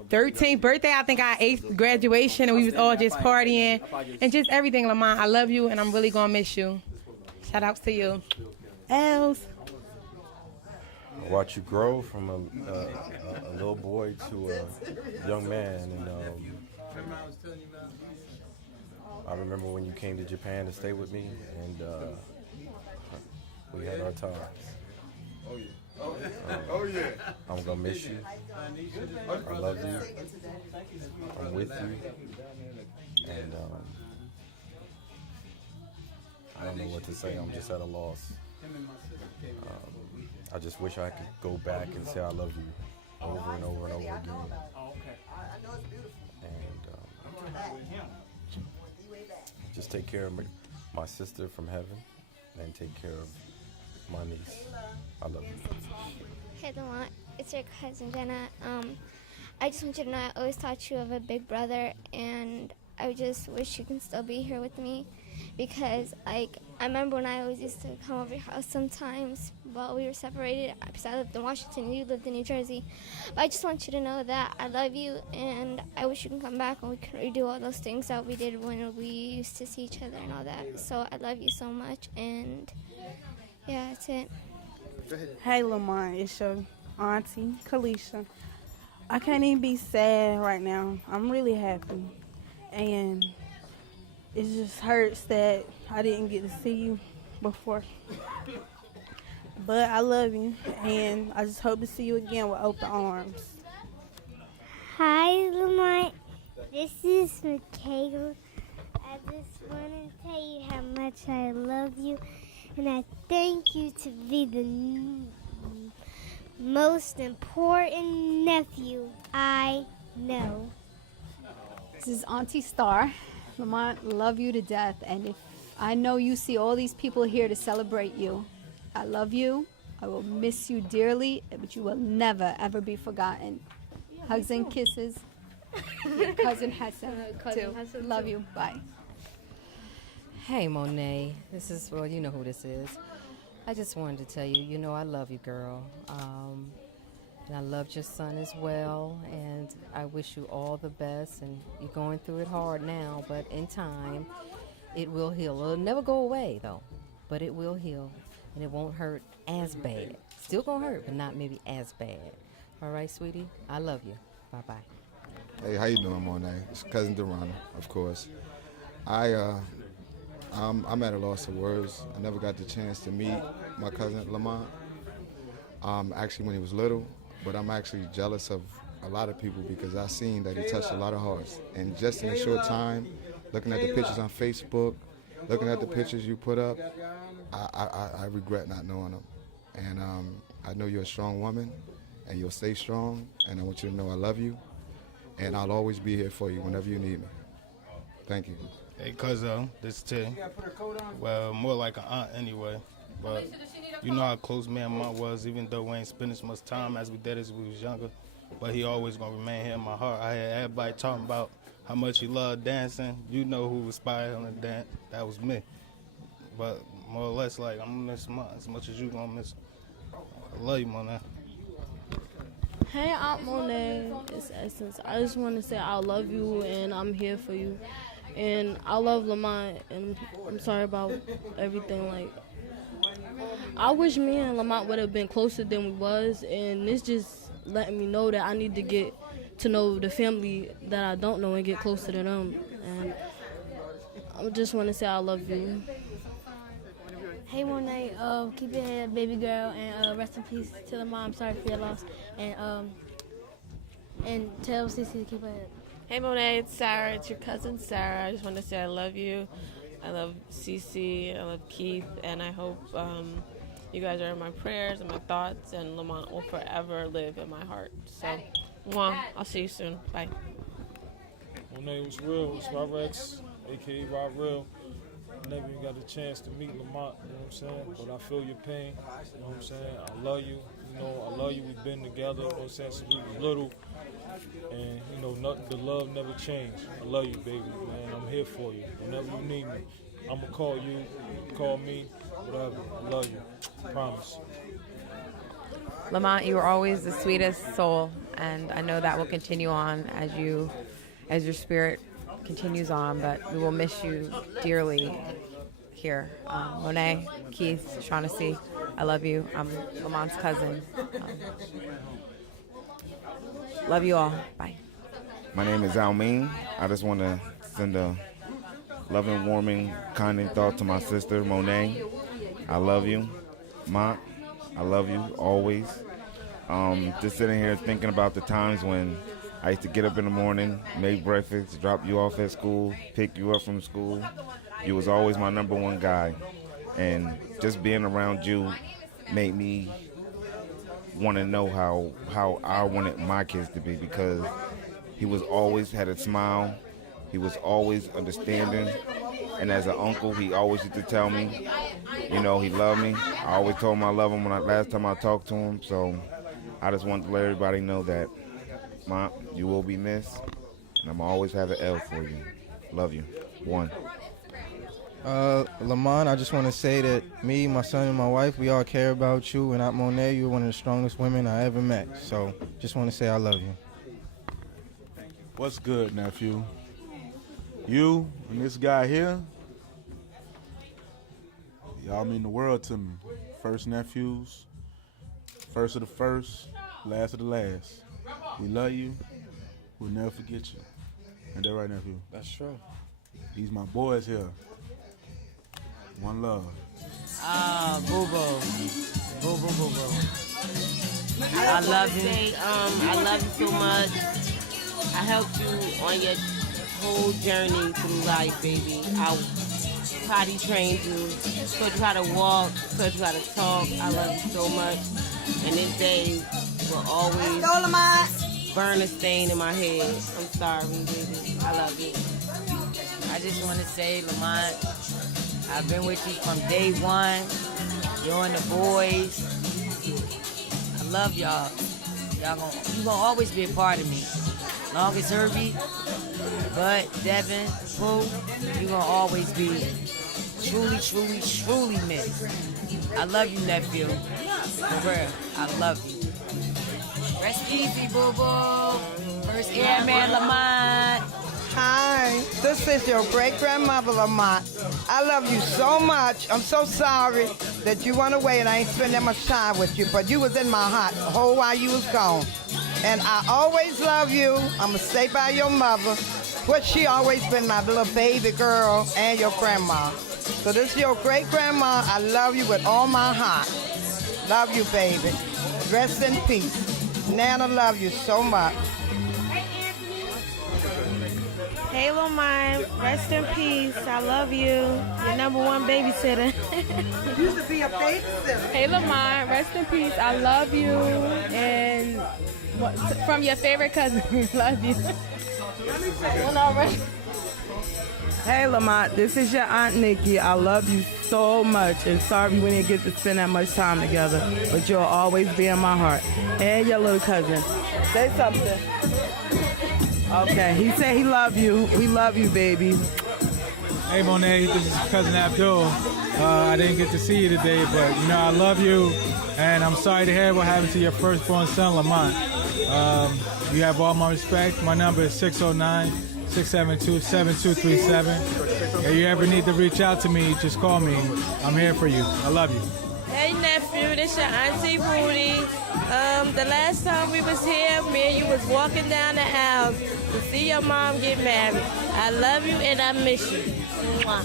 13th birthday, I think our 8th graduation, and we was all just partying, and just everything, Lamont. I love you, and I'm really going to miss you. Shout outs to you. Els. I watched you grow from a little boy to a young man, and I remember when you came to Japan to stay with me, and we had our times. Oh yeah. Oh yeah. I'm gonna miss you. I love you. I'm with you, and I don't know what to say. I'm just at a loss. I just wish I could go back and say I love you over and over and over again. And just take care of my sister from heaven, and take care of my niece. I love you. Hey, Lamont. It's your cousin, Jenna. I just want you to know I always thought you of a big brother, and I just wish you can still be here with me, because, I remember when I always used to come over your house sometimes while we were separated, because I lived in Washington and you lived in New Jersey. But I just want you to know that I love you, and I wish you can come back and we can redo all those things that we did when we used to see each other and all that. So I love you so much, and yeah, that's it. Hey, Lamont, it's your auntie, Kalisha. I can't even be sad right now. I'm really happy. And it just hurts that I didn't get to see you before. But I love you, and I just hope to see you again with open arms. Hi, Lamont. This is Michaela. I just want to tell you how much I love you, and I thank you to be the most important nephew I know. This is Auntie Star. Lamont, love you to death, and if I know you see all these people here to celebrate you, I love you. I will miss you dearly, but you will never, ever be forgotten. Hugs and kisses. Your cousin Hassan, too. Love you. Bye. Hey, Monet. This is, well, you know who this is. I just wanted to tell you, you know I love you, girl. And I loved your son as well, and I wish you all the best. And you're going through it hard now, but in time, it will heal. It'll never go away, though, but it will heal, and it won't hurt as bad. Still gonna hurt, but not maybe as bad. All right, sweetie? I love you. Bye-bye. Hey, how you doing, Monet? It's cousin Durana, of course. I'm at a loss of words. I never got the chance to meet my cousin Lamont, actually when he was little, but I'm actually jealous of a lot of people because I seen that he touched a lot of hearts. And just in a short time, looking at the pictures on Facebook, looking at the pictures you put up, I regret not knowing him. And I know you're a strong woman, and you'll stay strong, and I want you to know I love you, and I'll always be here for you whenever you need me. Thank you. Hey, cuzzo, this is Tim. Well, more like an aunt anyway. But you know how close me and Mom was, even though we ain't spent as much time as we did as we was younger. But he always gonna remain here in my heart. I had everybody talking about how much he loved dancing. You know who inspired him to dance. That was me. But more or less, like, I'm gonna miss Mom as much as you gonna miss him. I love you, Monet. Hey, Aunt Monet, it's Essence. I just want to say I love you and I'm here for you. And I love Lamont, and I'm sorry about everything. Like, I wish me and Lamont would have been closer than we was, and this just letting me know that I need to get to know the family that I don't know and get closer to them. And I just want to say I love you. Hey Monet, keep your head up, baby girl, and rest in peace to the mom. Sorry for your loss, and tell Cece to keep her head. Hey Monet, it's Sarah. It's your cousin Sarah. I just want to say I love you. I love Cece. I love Keith, and I hope you guys are in my prayers and my thoughts, and Lamont will forever live in my heart. So, mwah. I'll see you soon. Bye. Monet, was real. It's Rex, aka Rob Real. Never even got a chance to meet Lamont, you know what I'm saying? But I feel your pain, you know what I'm saying? I love you, I love you. We've been together, you know what I'm saying, since we was little. And, the love never changed. I love you, baby, man. I'm here for you. Whenever you need me, I'm going to call you, call me, whatever. I love you. Promise. Lamont, you were always the sweetest soul, and I know that will continue on as your spirit continues on, but we will miss you dearly here. Monet, Keith, Shaughnessy, I love you. I'm Lamont's cousin. Love you all. Bye. My name is Almeen. I just want to send a loving, warming, kind thought to my sister, Monet. I love you. Ma, I love you always. Just sitting here thinking about the times when I used to get up in the morning, make breakfast, drop you off at school, pick you up from school. You was always my number one guy. And just being around you made me want to know how I wanted my kids to be, because he was always had a smile. He was always understanding. And as an uncle, he always used to tell me, he loved me. I always told him I love him last time I talked to him. So I just wanted to let everybody know that, Mom, you will be missed, and I'm always have an L for you. Love you. One. Lamont, I just want to say that me, my son, and my wife, we all care about you. And Aunt Monet, you're one of the strongest women I ever met. So just want to say I love you. What's good, nephew? You and this guy here, y'all mean the world to me. First nephews, first of the first, last of the last. We love you. We'll never forget you. Ain't that right, nephew? That's true. These my boys here. One love. Boo boo. Boo boo boo boo. I love you. I love you so much. I helped you on your whole journey through life, baby. I potty trained you, taught you how to walk, taught you how to talk. I love you so much. And this day will always burn a stain in my head. I'm sorry, baby. I love you. I just want to say, Lamont, I've been with you from day one. You and the boys. I love y'all. You gonna always be a part of me. Long as Herbie, Bud, Devin, Pooh, you gonna always be truly, truly, truly missed. I love you, nephew. For real, I love you. Rest easy, boo-boo. First Airman Lamont. Hi, this is your great-grandmother, Lamont. I love you so much. I'm so sorry that you went away and I ain't spent that much time with you, but you was in my heart the whole while you was gone. And I always love you. I'm going to stay by your mother, but she always been my little baby girl and your grandma. So this is your great-grandma. I love you with all my heart. Love you, baby. Rest in peace. Nana, love you so much. Hey, Lamont, rest in peace. I love you. Your number one babysitter. Used to be a babysitter. Hey, Lamont, rest in peace. I love you. And from your favorite cousin, love you. Hey, Lamont, this is your Aunt Nikki. I love you so much, and sorry we didn't get to spend that much time together, but you'll always be in my heart. And your little cousin. Say something. Okay, he said he love you. We love you, baby. Hey, Monet, this is Cousin Abdul. I didn't get to see you today, but, I love you, and I'm sorry to hear what happened to your firstborn son, Lamont. You have all my respect. My number is 609-672-7237. If you ever need to reach out to me, just call me. I'm here for you. I love you. Hey nephew, this your Auntie Rudy. The last time we was here, me and you was walking down the aisle to see your mom get married. I love you and I miss you. Mwah.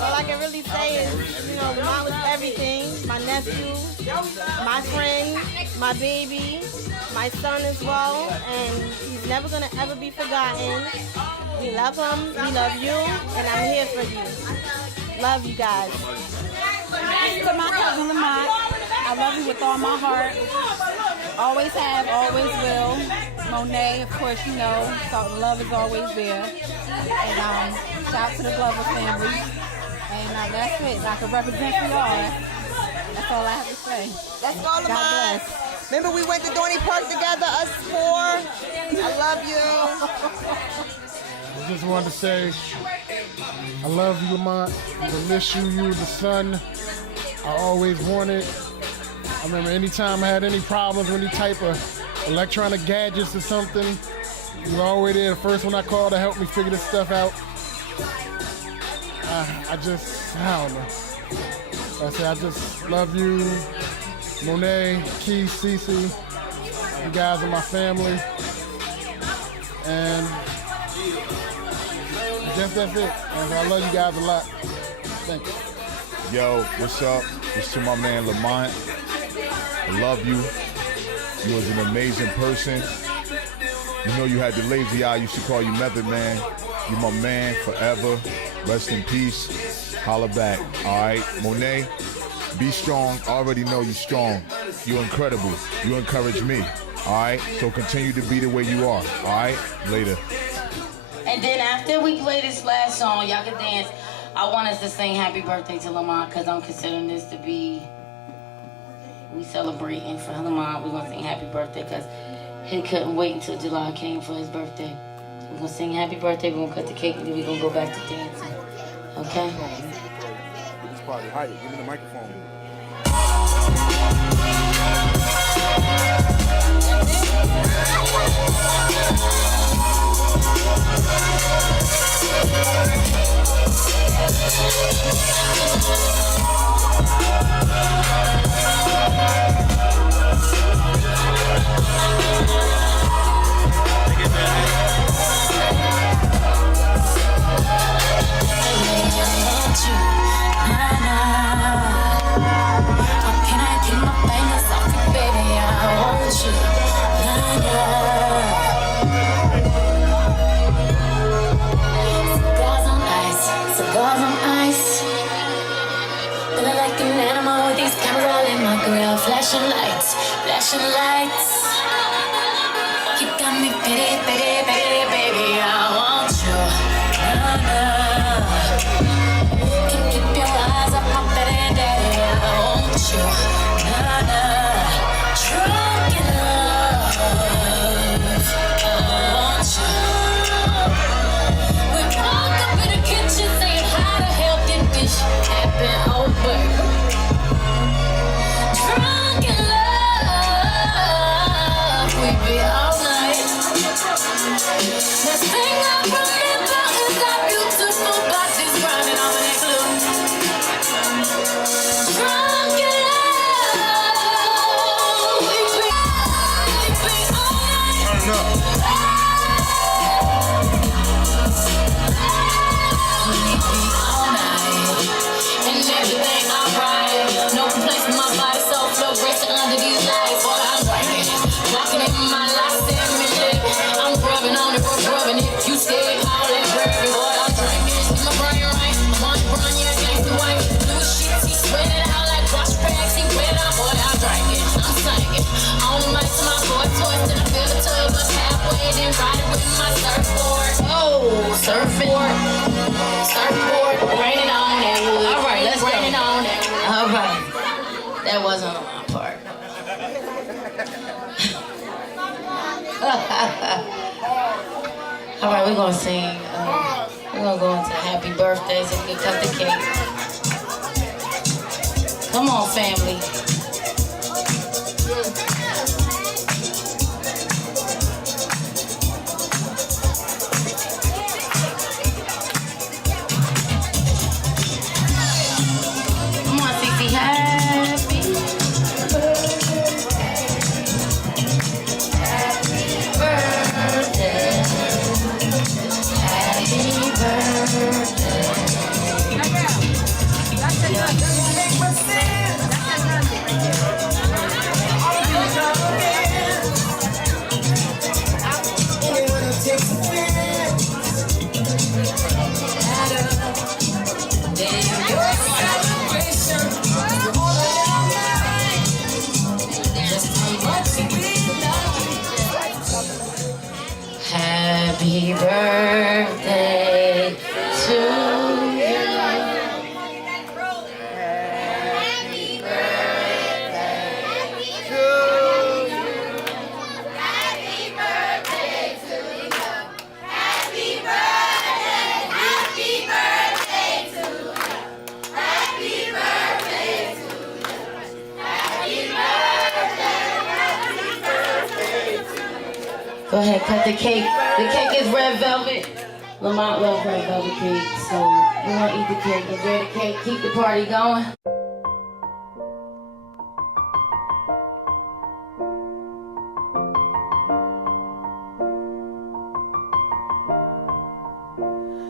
All I can really say is, Lamont was everything. My nephew, my friend, my baby, my son as well, and he's never gonna ever be forgotten. We love him, we love you, and I'm here for you. Love you guys. To my cousin Lamont, I love you with all my heart. Always have, always will. Monet, of course, so love is always there. And shout to the Glover family. And that's it. I can represent for y'all. That's all I have to say. Let's go, Lamont. God bless. Remember we went to Dorney Park together, us four? I love you. I just wanted to say, I love you, Lamont. I miss you. You were the son I always wanted. I remember anytime I had any problems with any type of electronic gadgets or something, you were always there, the first one I called to help me figure this stuff out. I don't know. I just love you, Monet, Keith, Cece. You guys are my family. And I guess that's it. And I love you guys a lot. Thank you. Yo, what's up? It's to my man Lamont. I love you. You was an amazing person. You had the lazy eye. I used to call you Method Man. You my man forever. Rest in peace. Holla back. All right, Monet, be strong. I already know you're strong. You're incredible. You encourage me. All right, so continue to be the way you are. All right, later. And then after we play this last song, y'all can dance. I want us to sing happy birthday to Lamont because I'm considering this to be, we celebrating for Lamont. We're going to sing happy birthday because he couldn't wait until July came for his birthday. We're going to sing happy birthday, we're going to cut the cake, and then we're going to go back to dancing. Okay? This party, hide it. Give me the microphone. Balls on ice. Feeling like an animal with these cameras all in my grill. Flashing lights, flashing lights. You got me pity, pity, pity, baby. I want you. Can't keep your eyes off my pity, daddy. I want you. Drunk in love. I want you. We walk up in the kitchen saying how the hell did this happen? Oh, baby. Drunk in love. We be all night. Next thing I remember is our beautiful bodies grinding on the glue. Drunk in love. We be all night. Turn up. And everything alright. No place for my body, so fluorescent under these lights. Boy, I'm drinking, walking in my life, I'm rubbing on it, rubbing it. You stay all that baby, boy, I'm drinking. In my brain right, I'm on the run, yeah, gangsta white. Blue shit, he sweating out like wash rags, he wet out, boy, I'm drinking. I'm singing, on the mic to my boy toys, till I feel the tub up halfway, then ride it with my surfboard. Oh, surfboard, raining on that wood. All right, let's raining on that wood. All right, that wasn't on my part. All right, we're gonna sing. We're gonna go into happy birthdays and we can cut the cake. Come on, family. Come on, Cece. Happy birthday. Happy Happy birthday to you. Happy birthday to you. Happy birthday to you. Happy birthday. Happy birthday to you. Happy birthday to you. Happy birthday. Happy birthday to you. Go ahead, cut the cake. The cake is red velvet. Lamont loves red velvet cake, so we're gonna eat the cake, enjoy the cake, keep the party going.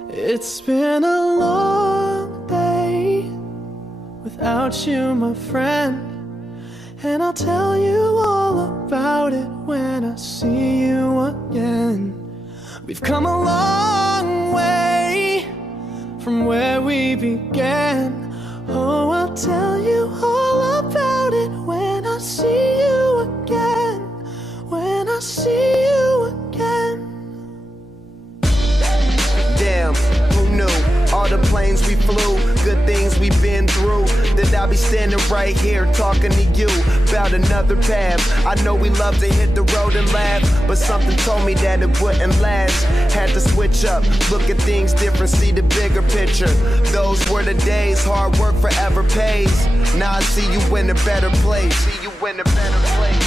It's been a long day without you, my friend. And I'll tell you all about it when I see you again. We've come a long way from where we began. Oh, I'll tell you all about it when I see you again. When I see you again. Damn, who knew? All the planes we flew, good things we've been through. That I'll be standing right here talking to you about another path. I know we love to hit the road and laugh, but something told me that it wouldn't last. Had to switch up, look at things different, see the bigger picture. Those were the days, hard work forever pays. Now I see you in a better place. See you in a better place.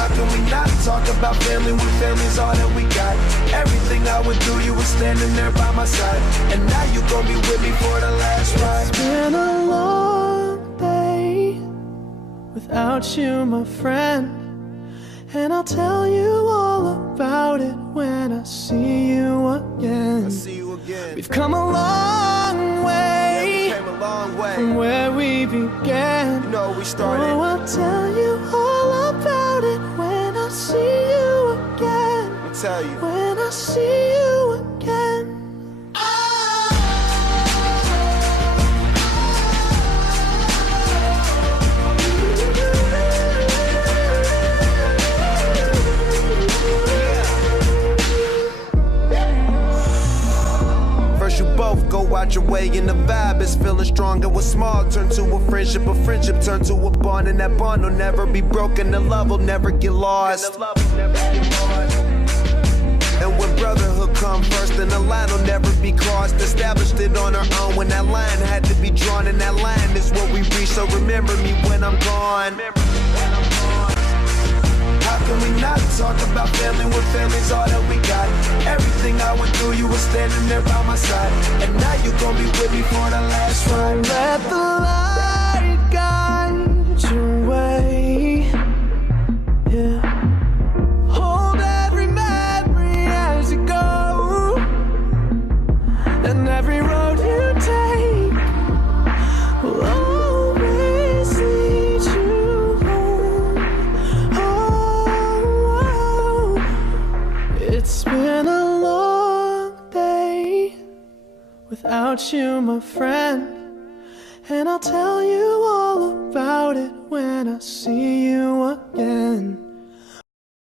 How can we not talk about family when family's all that we got? Everything I went through, you were standing there by my side. And now you gon' be with me for the last ride. It's been a long day without you, my friend. And I'll tell you all about it when I see you again. We've come a long way, from where we began. You know we started. Oh, I'll tell you all about it when I see you again. Let me tell you. When I see you again. go out your way and the vibe is feeling strong. And what's small turn to a friendship turn to a bond, and that bond will never be broken. The love will never get lost. And when brotherhood come first, then the line will never be crossed. Established it on our own when that line had to be drawn, and that line is what we reach. So remember me when I'm gone. How can we not talk about family when family's all that we got? Everything I went through, you were standing there by my side, and now you gon' be with me for the last ride. Let the light guide your way. Yeah. Hold every memory as you go, and every road you take will always lead you home. Oh, it's been a long day without you, my friend, and I'll tell you all about it when I see you again.